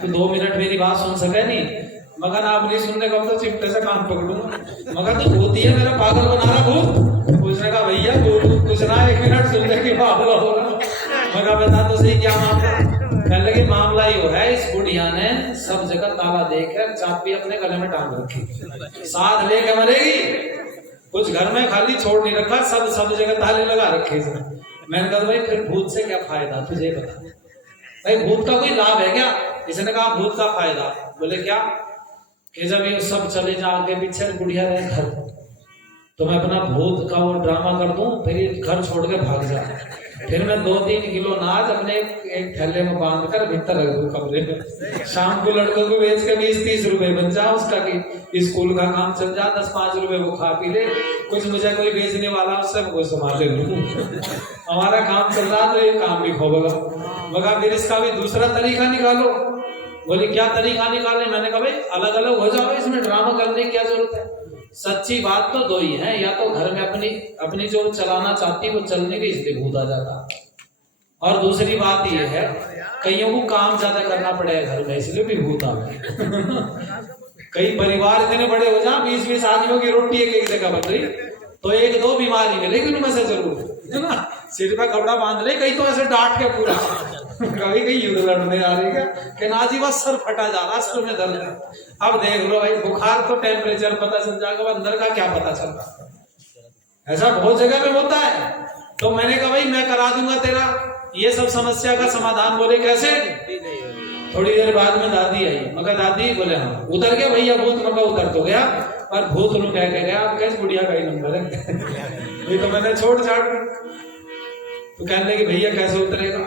तो 2 मिनट मेरी बात सुन सके नहीं, मगर आप नहीं सुनने का तो चिमटे से कान पकड़ूंगा। मगर तो भूत ही है, मेरा पागल बना रहा भूत। उसने कहा भैया कुछ ना, 1 मिनट सुनने की पागल हो रहा। मगर बता तो सही क्या मामला? कहने लगे मामला ही हो है, इस बुढ़िया ने सब जगह ताला देकर चाबी अपने गले में टांग रखी, साथ लेके मरेगी। कुछ घर में खाली छोड़ नहीं रखा, सब जगह ताले लगा रखे इसने। मैंने कहा भाई फिर भूत से क्या फायदा, तुझे बता भाई, भूत का कोई लाभ है क्या? इसने कहा भूत का फायदा। बोले क्या? कि जब ये सब चले जा आगे पीछे बुढ़िया रहे घर, तो मैं अपना भूत का वो ड्रामा कर दूं, फिर ये घर छोड़ के भाग जा। फिर मैं 2-3 किलो अनाज अपने एक थैले में बांध कर भीतर रख दूं कमरे में। शाम को लड़कों को बेच के 20-30 रुपए बन जा उसका, कि स्कूल का काम चल जा, 10-5 रुपए वो खा पी ले, कुछ मुझे कोई बेचने वाला उससे कोई संभाल ले लूं। हमारा काम चल रहा तो ये काम भी खोबेगा। मगर फिर इसका भी दूसरा तरीका निकालो। बोले क्या तरीका निकाले? मैंने कहा भाई अलग अलग हो जाओ, इसमें ड्रामा करने की क्या जरूरत है। सच्ची बात तो 2 ही है, या तो घर में अपनी जो चलाना चाहती है वो चलने के इसलिए भूत आ जाता, और दूसरी बात ये है कईयों को काम ज्यादा करना पड़ेगा घर में, इसलिए भी भूत आ गए। कई परिवार इतने बड़े हो जाए, 20-20 आदमियों की रोटी एक जगह बन रही, तो 1-2 बीमारी मिलेगी उनमें से जरूर, है ना। सिर पे कपड़ा बांध ले, कई तो ऐसे डांट के पूरा कभी कहीं युद्ध लड़ने आ रही है कि ना जी बस सर फटा जा रहा, सर में दर्द है। अब देख लो भाई, बुखार तो टेम्परेचर पता चल जाएगा, अंदर का क्या पता चल रहा। ऐसा बहुत जगह पे होता है। तो मैंने कहा भाई मैं करा दूंगा तेरा ये सब समस्या का समाधान। बोले कैसे? थोड़ी देर बाद में दादी आई, मगर दादी बोले हाँ उतर गया भैया भूत। मगर उतर तो गया, पर भूत नु कह के गया अब कैसे बुढ़िया का ही नंबर है। ये तो मैंने छोड़ छाड़। तो कहने लगे भैया कैसे उतरेगा,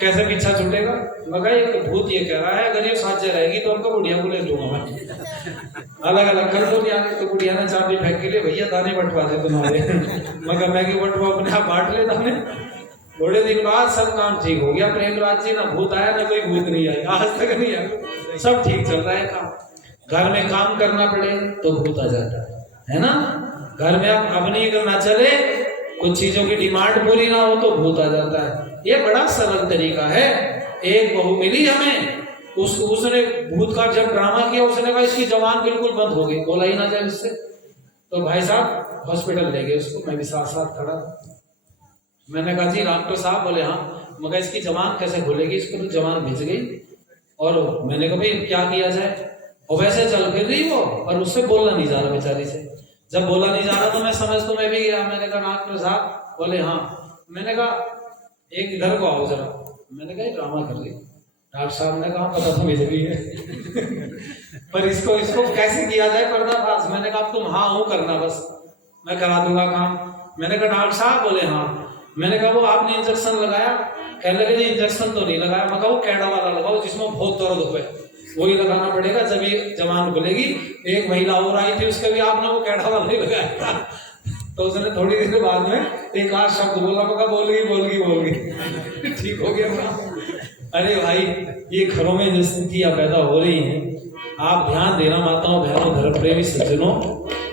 कैसे पीछा छूटेगा? मगर एक भूत ये कह रहा है अगर ये साथ रहेगी तो हमको बुढ़िया को ले लूंगा मैं। अलग अलग कर दो यार। तो बुढ़िया ने चाबी फेंक के लिए भैया दाने बंटवा दे तुम्हारे। मगर मैं कि बंटवा अपने आप बांट ले दाने। थोड़े दिन बाद सब काम ठीक हो गया। प्रेमराज जी ना भूत आया ना कोई भूत नहीं आई, आज तक नहीं आया, सब ठीक चल रहा है काम। घर में काम करना पड़े तो भूत आ जाता है ना। घर में आप अपनी अगर ना चले, कुछ चीजों की डिमांड पूरी ना हो तो भूत आ जाता है। ये बड़ा सरल तरीका है। एक बहू मिली हमें, उसने भूत का जब ड्रामा किया, उसने कहा इसकी जबान बिल्कुल बंद हो गई, बोला ही ना जाए उससे। तो भाई साहब हॉस्पिटल ले गए उसको, मैं भी साथ साथ खड़ा। मैंने कहा जी डॉक्टर साहब? बोले हाँ। मगर इसकी जबान कैसे खुलेगी? इसको तो जबान भिज गई। और मैंने कहा भाई क्या किया जाए? और वैसे चल फिर रही वो, और उससे बोलना नहीं जा रहा बेचारी से। जब बोला नहीं जा रहा तो मैं समझ तो मैं भी गया। मैंने कहा डॉक्टर साहब? बोले हाँ। मैंने कहा एक इधर को आओ जरा। मैंने कहा ड्रामा कर ली। डॉक्टर साहब ने कहा पता तो मुझे भी है पर इसको कैसे किया जाए पर्दाफाश? मैंने कहा तुम हाँ हूँ करना, बस मैं करा दूंगा काम। मैंने कहा डॉक्टर साहब? बोले हाँ। मैंने कहा वो आपने इंजेक्शन लगाया? कहने लगे इंजेक्शन तो नहीं लगाया। मैं कहा वो कैडा वाला लगाओ जिसमें बहुत दर्द हुए, वही लगाना पड़ेगा जब ये जबान खुलेगी। एक महिला और आई थी, उसके भी आपने वो कैडा वाला ही लगाया था। तो उसने थोड़ी देर बाद में एक आध शब्द बोला, मगर बोल गई ठीक हो गया। अरे भाई ये घरों में जो स्थितियां पैदा हो रही हैं, आप ध्यान देना माताओं बहनों धर्म प्रेमी सज्जनों,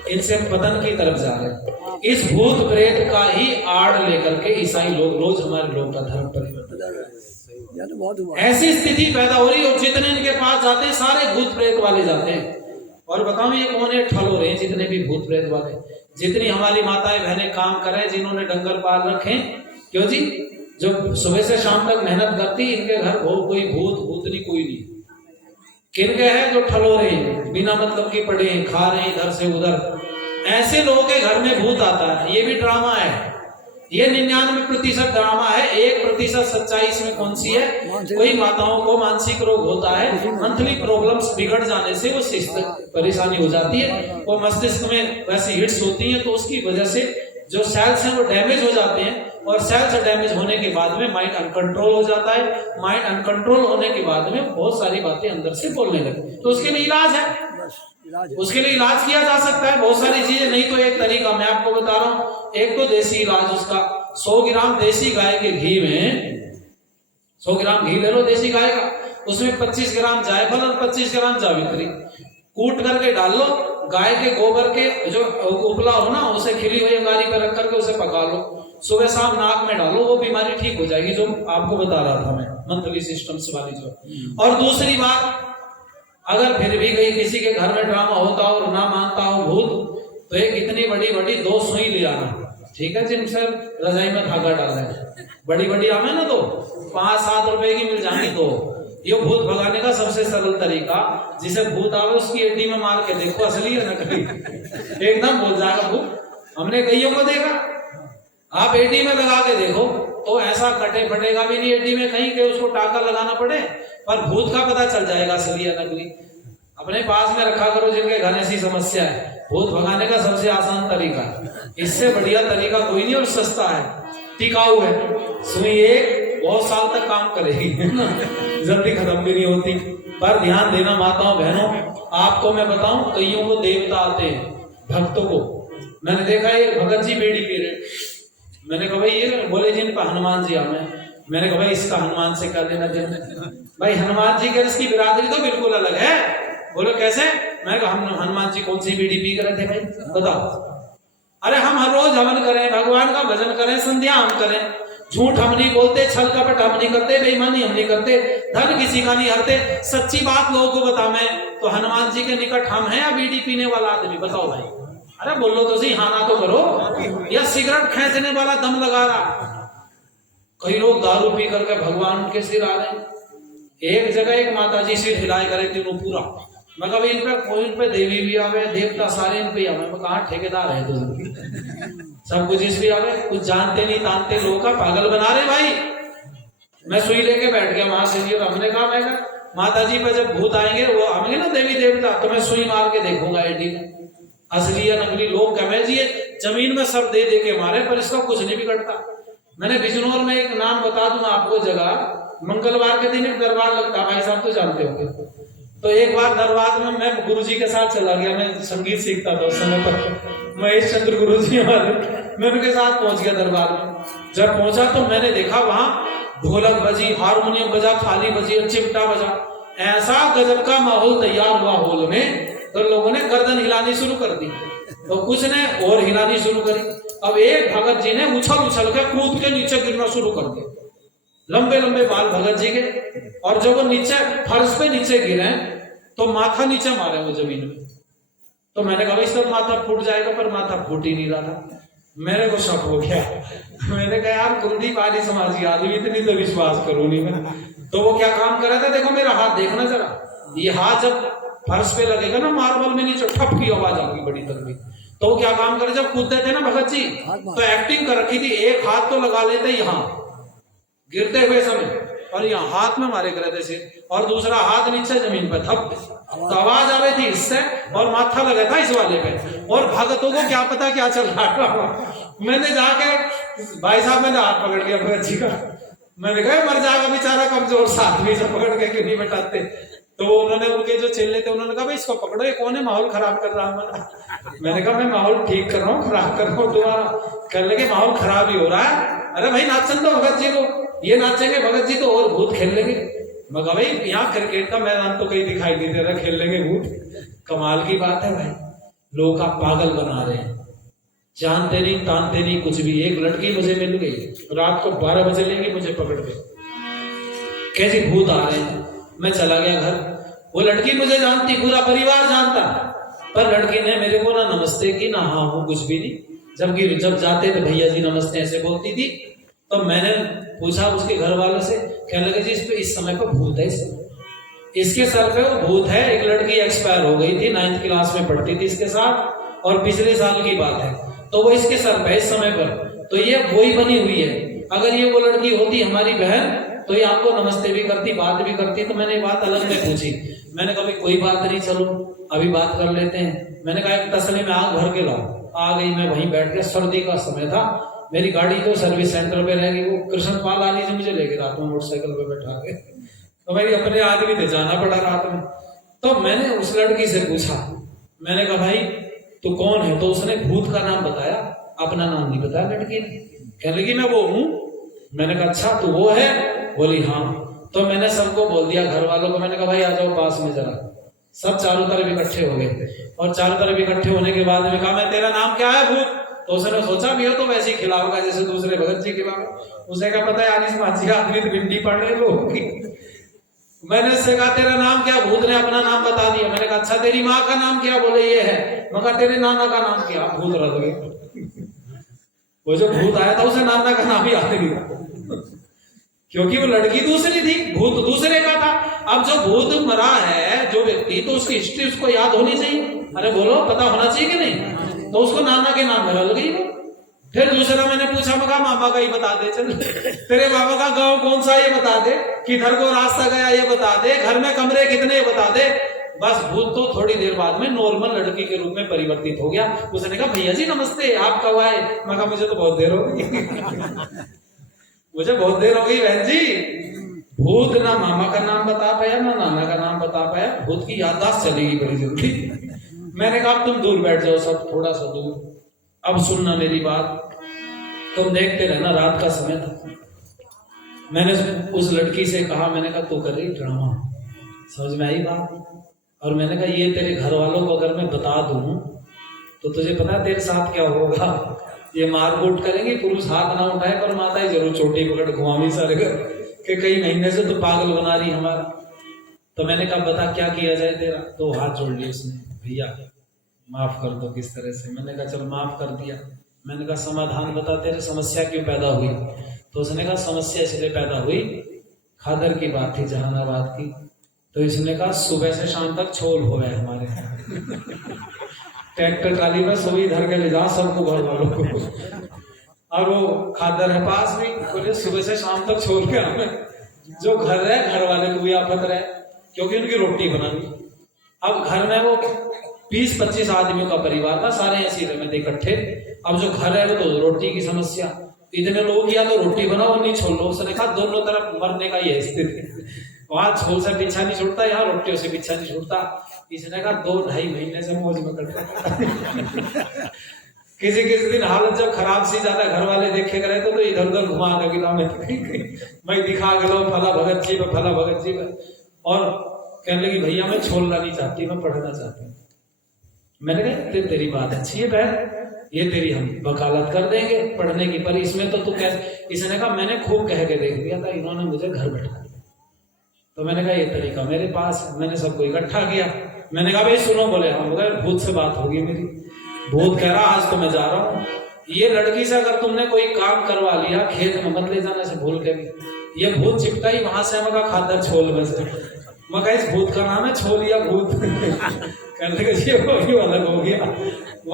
इनसे पतन की तरफ जा रहे हैं। इस भूत प्रेत का ही आड़ लेकर के ईसाई लोग रोज हमारे लोग का धर्म परिवर्तन, ऐसी स्थिति पैदा हो रही है। और जितने इनके पास जाते हैं सारे भूत प्रेत वाले जाते हैं। और बताओ ये कौन है ठल हो रहे हैं जितने भी भूत प्रेत वाले? जितनी हमारी माताएं बहनें काम कर रहे हैं, जिन्होंने डंगर पाल रखे, क्यों जी, जो सुबह से शाम तक मेहनत करती, इनके घर कोई भूतनी कोई नहीं। किनके है? जो ठल हो रहे हैं, बिना मतलब के पड़े हैं, खा रहे हैं इधर से उधर। ऐसे लोगों के घर में भूत आता है। ये भी ड्रामा है। ये 99% ड्रामा है, 1% सच्चाई इसमें कौन सी है? कोई माताओं को मानसिक रोग होता है, मंथली प्रॉब्लम्स बिगड़ जाने से वो परेशानी हो जाती है, वो मस्तिष्क में वैसी हिट्स होती हैं, तो उसकी वजह से जो सेल्स हैं वो डैमेज हो जाते हैं। और सेल्स डैमेज होने के बाद में माइंड अनकंट्रोल हो जाता है। माइंड अनकंट्रोल होने के बाद में बहुत सारी बातें अंदर से बोलने लगती। तो उसके लिए इलाज है, उसके लिए इलाज किया जा सकता है, बहुत सारी चीजें। नहीं तो एक तरीका मैं आपको बता रहा हूं, एक तो देसी इलाज उसका 100 ग्राम देसी गाय के घी में, 100 ग्राम घी ले लो देसी गाय का, उसमें 25 ग्राम जायफल और 25 ग्राम जावित्री कूट करके डाल लो। गाय के गोबर के जो उपला हो ना, उसे खिली हुई अंगारी पर रख करके उसे पका लो, सुबह शाम नाक में डालो, वो बीमारी ठीक हो जाएगी, जो आपको बता रहा था मैं, मंथली सिस्टम्स वाली जो। और दूसरी बात, अगर फिर भी कहीं किसी के घर में ड्रामा होता हो और ना मानता हो भूत, तो एक इतनी बड़ी बड़ी 2 सुई ले आना, ठीक है, जिनसे रजाई में धागा डाल दें, बड़ी बड़ी आवे ना, तो 5-7 रुपए की मिल जाएंगी। तो ये भूत भगाने का सबसे सरल तरीका, जिसे भूत आवे उसकी एडी में मार के देखो असली है नकली, एकदम बोल जाएगा भूत। हमने कईयों को देखा, आप एडी में लगा के देखो तो ऐसा कटे फटेगा भी नहीं एडी में कहीं के उसको टाका लगाना पड़े, पर भूत का पता चल जाएगा असली या नकली। अपने पास में रखा करो जिनके घर ऐसी समस्या है, भूत भगाने का सबसे आसान तरीका, इससे बढ़िया तरीका कोई नहीं और सस्ता है, टिकाऊ है। सुई एक बहुत साल तक काम करेगी, है ना, जल्दी खत्म भी नहीं होती। पर ध्यान देना माताओं बहनों, आपको मैं बताऊं, कईयों को देवता आते हैं, भक्तों को। मैंने देखा ये भगत जी बीड़ी पी रहे, मैंने कहा भाई ये, बोले जी इनका हनुमान जी हमें, मैंने कहा भाई इसका हनुमान से क्या लेना देना, भाई हनुमान जी के इसकी बिरादरी तो बिल्कुल अलग है। बोले कैसे? मैं कहा हम हनुमान जी कौन सी बीड़ी पी कर थे भाई बताओ? अरे हम हर रोज हवन करें, भगवान का भजन करें, संध्या हम करें, झूठ हम नहीं बोलते, छल कपट हम नहीं करते, बेईमानी हम नहीं करते, धन किसी का नहीं हरते, सच्ची बात लोगों को बता। मैं तो हनुमान जी के निकट हम हैं या बीड़ी पीने वाला आदमी? बताओ भाई। अरे बोलो तो सही, हाँ ना तो करो। या सिगरेट खींचने वाला दम लगा रहा। कई लोग दारू पी करके भगवान के सिर आ रहे। एक जगह एक माता जी सिर हिलाए करे तीनों पूरा। मैं कहा इन पे कोई, इन पे देवी भी आवे, देवता सारे इन पे आवे। मैं कहा ठेकेदार है तो सब कुछ इस पे आवे, कुछ जानते नहीं तानते लोगों का पागल बना रहे भाई। मैं सुई लेके बैठ गया वहां से, और हमने कहा मैं माता जी पे जब भूत आएंगे, वो आएंगे ना देवी देवता, तो मैं सुई मार के देखूंगा एडी में असली या नकली। लोग कहे जी जमीन में सब दे दे के मारे, पर इसका कुछ नहीं बिगड़ता। मैंने बिजनौर में एक नाम बता दूंगा आपको जगह, मंगलवार के दिन एक दरबार लगता, भाई साहब तो जानते होंगे। तो एक बार दरबार में मैं गुरुजी के साथ चला गया, मैं संगीत सीखता था उस समय पर, महेश चंद्र गुरुजी हमारे, मैं उनके साथ पहुंच गया दरबार में। जब पहुंचा तो मैंने देखा वहां ढोलक बजी, हारमोनियम बजा, थाली बजी, चिमटा बजा, ऐसा गजब का माहौल तैयार हुआ हॉल में। तो लोगों ने गर्दन हिलानी शुरू कर दी, तो कुछ ने और हिलानी शुरू करी। अब एक भगत जी ने उछल उछल के कूद के नीचे गिरना शुरू कर दिया, लंबे लंबे बाल भगत जी के, और जब वो नीचे फर्श पे नीचे गिरे तो माथा नीचे मारे वो जमीन में। तो मैंने कहा इस तरह माथा फूट जाएगा, पर माथा फूट ही नहीं रहा था। मेरे को शक हो गया। मैंने कहा यार कुलदीप आदि समाज की आदमी, इतनी तो विश्वास करूं नहीं मैं। तो वो क्या काम कर रहा था, देखो मेरा हाथ देखना जरा, ये हाथ जब फर्श पे लगेगा ना मार्बल में, नीचे ठप की आवाज आएगी बड़ी तगड़ी। तो वो क्या काम करे, जब कूदते थे ना भगत जी, तो एक्टिंग कर रखी थी, एक हाथ तो लगा लेते यहाँ गिरते हुए समय, और यहाँ हाथ में मारे करे थे, और दूसरा हाथ नीचे जमीन पर थप। तो आवाज आ रही थी इससे, और माथा लगा था इस वाले पे, और भगतों को क्या पता क्या चल रहा था। मैंने जाके भाई साहब, मैंने हाथ पकड़ लिया भगत जी का, मैंने कहा मर जाएगा बेचारा कमजोर सा आदमी, से पकड़ के क्यों नहीं बैठाते। तो उन्होंने, उनके जो चेले थे, उन्होंने कहा भाई इसको पकड़ो, ये कौन है माहौल खराब कर रहा है। मैंने कहा मैं माहौल ठीक कर रहा हूँ, खराब कर रहा हूँ, दोबारा कर लेंगे, माहौल खराब ही हो रहा है। अरे भाई नाचन दो भगत जी को, ये नाचेंगे भगत जी तो और भूत खेल लेंगे। मैं कहा भाई यहाँ क्रिकेट का मैदान तो कहीं दिखाई नहीं दे रहा, खेल लेंगे भूत। कमाल की बात है भाई, लोग आप पागल बना रहे हैं, जानते नहीं तानते नहीं कुछ भी। एक लड़की मुझे मिल गई, रात को 12 बजे लेंगी मुझे पकड़ के, कैसे भूत आ रहे हैं। मैं चला गया घर, वो लड़की मुझे जानती, पूरा परिवार जानता, पर लड़की ने मेरे को ना नमस्ते की ना हाँ हो, कुछ भी नहीं। जबकि जब जाते थे भैया जी नमस्ते ऐसे बोलती थी। तो मैंने पूछा उसके घर वालों से, कहने लगे जी इस पे इस समय पे भूत है, इसके सर पे वो भूत है। एक लड़की एक्सपायर हो गई थी, 9th क्लास में पढ़ती थी इसके साथ, और पिछले साल की बात है, तो वो इसके सर पे इस समय पर। तो ये वही बनी हुई है। अगर ये वो लड़की होती हमारी बहन, तो ये आपको नमस्ते भी करती, बात भी करती। तो मैंने बात अलग में पूछी, मैंने कहा कोई बात नहीं, चलो अभी बात कर लेते हैं। मैंने कहा एक तसले में आग भर के लाओ। आ गई, मैं वहीं बैठ गया, सर्दी का समय था, मेरी गाड़ी तो सर्विस सेंटर पे रहेगी। वो कृष्ण पाल आली जी मुझे लेके रात में मोटरसाइकिल पे बैठा के, तो मेरी अपने आदमी थे, जाना पड़ा रात में। तो मैंने उस लड़की से पूछा, मैंने कहा भाई तू कौन है? तो उसने भूत का नाम बताया, अपना नाम नहीं बताया लड़की ने। कहने लगी मैं वो हूँ। मैंने कहा अच्छा तू वो है? बोली हाँ। तो मैंने सबको बोल दिया, घर वालों को। मैंने कहा भाई आ जाओ पास में जरा। सब चारों तरफ इकट्ठे हो गए, और चारों तरफ इकट्ठे होने के बाद में कहा मैं तेरा नाम क्या है भूत? तो उसने सोचा भी हो तो वैसे ही खिलाऊंगा जैसे दूसरे भगत जी खिलाऊंगा। उसे क्या पता है आलिस माझी आदमी तो भिंडी पड़ रहे लोगों की। मैंने उससे कहा तेरा नाम क्या? भूत ने अपना नाम बता दिया। मैंने कहा अच्छा तेरी माँ का नाम क्या? बोले ये है। मैं कहा तेरे नाना का नाम क्या? भूत रह गए। वो जो भूत आया था उसे नाना का नाम ही याद नहीं था, क्योंकि वो लड़की दूसरी थी, भूत दूसरे का था। अब जो भूत मरा है जो व्यक्ति, तो उसकी हिस्ट्री उसको याद होनी चाहिए। अरे बोलो, पता होना चाहिए कि नहीं? तो उसको नाना के नाम में रल गई वो। फिर दूसरा मैंने पूछा, मगा मामा का ही बता दे, चल तेरे मामा का गांव कौन सा ये बता दे, किधर को रास्ता गया ये बता दे, घर में कमरे कितने ये बता दे। बस भूत तो थोड़ी देर बाद में नॉर्मल लड़की के रूप में परिवर्तित हो गया। उसने कहा भैया जी नमस्ते, आप कब आए? मैं कहा मुझे तो बहुत देर हो गई मुझे बहुत देर हो गई बहन जी। भूत ना मामा का नाम बता पाया ना नाना का नाम बता पाया, भूत की याददाश्त चलेगी बड़ी जल्दी। मैंने कहा तुम दूर बैठ जाओ सब, थोड़ा सा दूर। अब सुनना मेरी बात, तुम देखते रहना। रात का समय था, मैंने उस लड़की से कहा, मैंने कहा तू कर रही ड्रामा, समझ में आई बात? और मैंने कहा ये तेरे घर वालों को अगर मैं बता दूं तो तुझे पता है तेरे साथ क्या होगा? ये मारकूट करेंगे, पुरुष हाथ ना उठाए पर माता जरूर चोटी पकड़ घुमावी सारे घर के, कई महीने से तो पागल बना रही हमारा। तो मैंने कहा बता क्या किया जाए तेरा? तो हाथ जोड़ लिए उसने, भैया माफ कर दो। किस तरह से? मैंने कहा चल माफ कर दिया। मैंने कहा समाधान बता, तेरे समस्या क्यों पैदा हुई? तो उसने कहा समस्या इसलिए पैदा हुई, खादर की बात थी जहानाबाद की। तो इसने कहा सुबह से शाम तक छोल हो गए हमारे ट्रैक्टर ट्राली में सुबह धर के ले जाओ सबको, घर वालों को। और वो खादर है पास भी, बोले सुबह से शाम तक छोल के हमें जो घर रहे घर वाले को भी आफत रहे, क्योंकि उनकी रोटी बनानी। अब घर में वो 20-25 आदमियों का परिवार था, सारे ऐसे में थे इकट्ठे। अब जो घर है वो तो रोटी की समस्या, इतने लोग या तो रोटी बनाओ नहीं छोल लो। उसने कहा दोनों तरफ मरने का ये स्थिति, वहां छोल से पीछा नहीं छूटता, यहाँ रोटियों से पीछा नहीं छूटता। इसने कहा 2-2.5 महीने से मौज में करता किसी किसी दिन हालत जब खराब सी ज्यादा घर वाले देखे करे तो इधर उधर घुमा कर गिला मैं दिखा गया फला भगत जी में, फला भगत जी में। और कहने लगी भैया मैं छोड़ना नहीं चाहती, मैं पढ़ना चाहती हूँ। मैंने कहा तेरी बात अच्छी है बहन, ये तेरी हम वकालत कर देंगे पढ़ने की, पर इसमें तो तू कैसे? इसने कहा मैंने खूब कह के देख दिया था, इन्होंने मुझे घर बैठा दिया। तो मैंने कहा ये तरीका मेरे पास है। मैंने सबको इकट्ठा किया, मैंने कहा भाई सुनो, बोले हम बोले भूत से बात होगी मेरी। भूत कह रहा आज तो मैं जा रहा हूँ, ये लड़की से अगर तुमने कोई काम करवा लिया खेत में मत ले जाना से भूल के भी। ये भूत चिपटा ही वहां से, मैं खादर छोल में से, मैं कहा इस भूत का नाम है छोलिया भूत कहते ये अलग हो गया।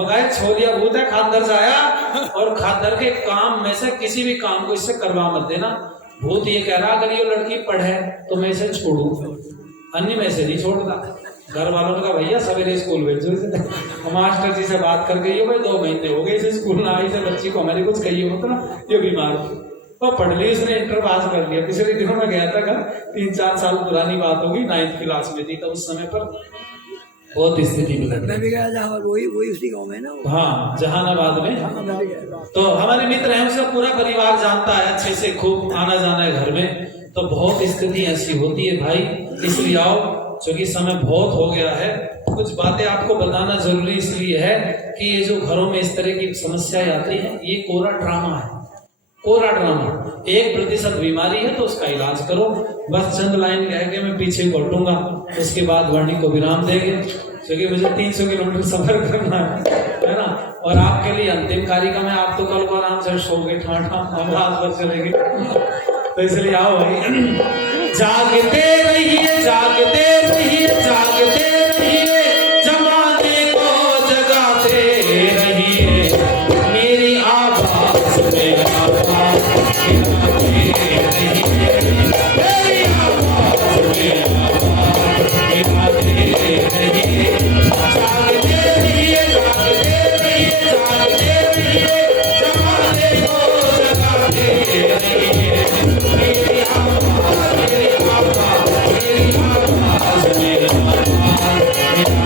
मैं छोलिया भूत है, खादर से आया और खादर के काम में से किसी भी काम को इससे करवा मत देना। भूत ये कह रहा अगर ये लड़की पढ़े तो मैं इसे छोड़ू, अन्य में से नहीं छोड़ता। घर वालों ने कहा भैया सवेरे स्कूल भेजो इसे। मास्टर जी से बात कर गई हो भाई 2 महीने हो गए इसे स्कूल ना आई से, बच्ची को हमारी कुछ कही हो ना, ये बीमार वो पढ़ ली, उसने इंटर पास कर लिया। पिछले दिनों में गया था घर, 3-4 साल पुरानी बात होगी, 9th क्लास में थी। तो उस समय पर बहुत स्थिति मैं भी गया था, वही उसी गाँव में ना। हाँ जहानाबाद में। तो हमारे मित्र हैं, उसका पूरा परिवार जानता है अच्छे से, खूब आना जाना है घर में। तो बहुत स्थिति ऐसी होती है भाई, इसलिए आओ, क्योंकि समय बहुत हो गया है। कुछ बातें आपको बताना जरूरी इसलिए है कि ये जो घरों में इस तरह की समस्याएं आती हैं, ये कोरा ड्रामा है। कोरा ड्रामा 1% बीमारी है तो उसका इलाज करो। बस चंद लाइन कह के मैं पीछे घटूंगा, उसके बाद वाणी को विराम देंगे, क्योंकि मुझे 300 किलोमीटर सफर करना है ना। और आपके लिए अंतिम कारिका में आप तो कल को आराम से सोगे, ठाठा हम रात भर चलेंगे। तो इसलिए आओ भाई, जागते रहिए जागते रहिए जागते रहिए, जमाने को जगाते रहिए, मेरी आवाज में आवाज मिलाते रहिए, मेरी आवाज में आवाज मिलाते रहिए। जागते रहिए जागते रहिए जागते रहिए, जमाने को जगाते रहिए, मेरी आवाज मेरी आवाज मेरी आवाज मेरी आवाज।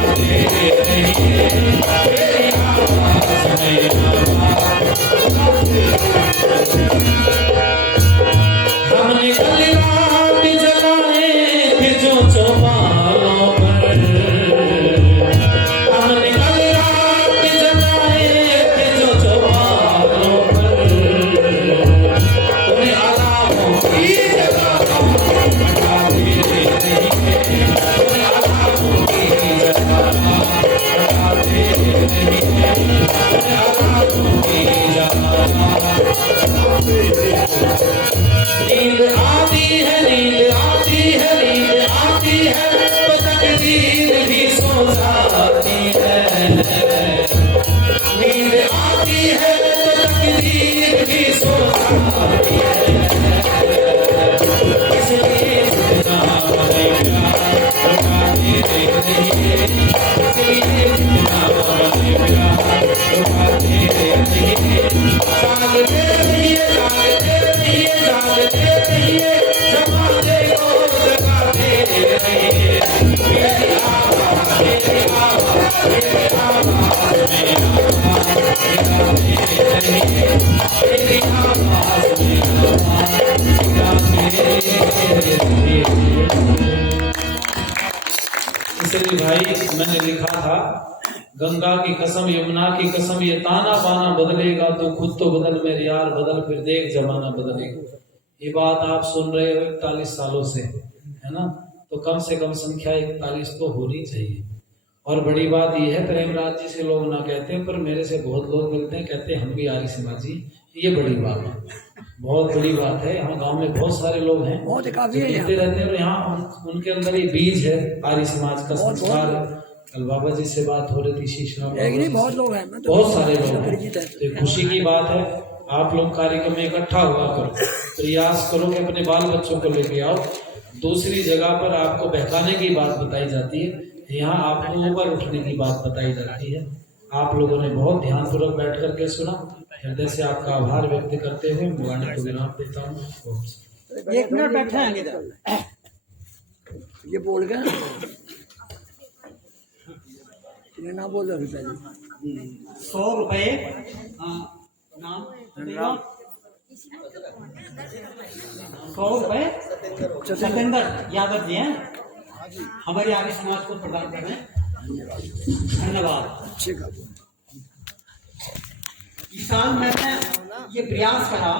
जागते रहिए, जागते रहिए, जागते रहिए, जागते रहिए, जमाने को जगाते रहिए। मेरी आवाज़, मेरी आवाज़, मेरी आवाज़ में जगाते रहिए, मेरी आवाज़ में जगाते रहिए। इसलिए भाई मैंने लिखा था, गंगा की कसम, यमुना की कसम, ये ताना बाना बदलेगा तो खुद तो बदल मेरे यार, बदल फिर देख जमाना बदलेगा। ये बात आप सुन रहे हो 41 सालों से, है ना? तो कम से कम संख्या 41 तो होनी चाहिए। और बड़ी बात ये है, प्रेमराज जी से लोग ना कहते हैं, पर मेरे से बहुत लोग मिलते हैं, कहते हैं हम भी आर्य समाजी। ये बड़ी बात है, बहुत बड़ी बात है। यहाँ गांव में बहुत सारे लोग हैं बहुत काफी है कहते रहते हैं, और यहाँ उनके अंदर ये बीज है आर्य समाज का संस्कार। कल बाबा जी से बात हो रही थी, शीशराम बहुत लोग हैं, बहुत सारे लोग हैं। तो खुशी की बात है, आप लोग कार्यक्रम में इकट्ठा हुआ करो, प्रयास करो कि अपने बाल बच्चों को लेके आओ। दूसरी जगह पर आपको बहकाने की बात बताई जाती है, यहाँ आपको ऊपर उठने की बात बताई जाती है। आप लोगों ने बहुत ध्यानपूर्वक बैठ करके सुना। हृदय से आपका आभार व्यक्त करते हुए मुआने को विराम देता हूँ। 1 मिनट बैठे हैं इधर, ये बोल गए ना, बोल रहे पहले 100 रुपए नाम 100 रुपए सतेंद्र यादव जी हैं, हमारे आर्य समाज को प्रदान कर रहे हैं। धन्यवाद। ठीक है। इस साल मैंने ये प्रयास करा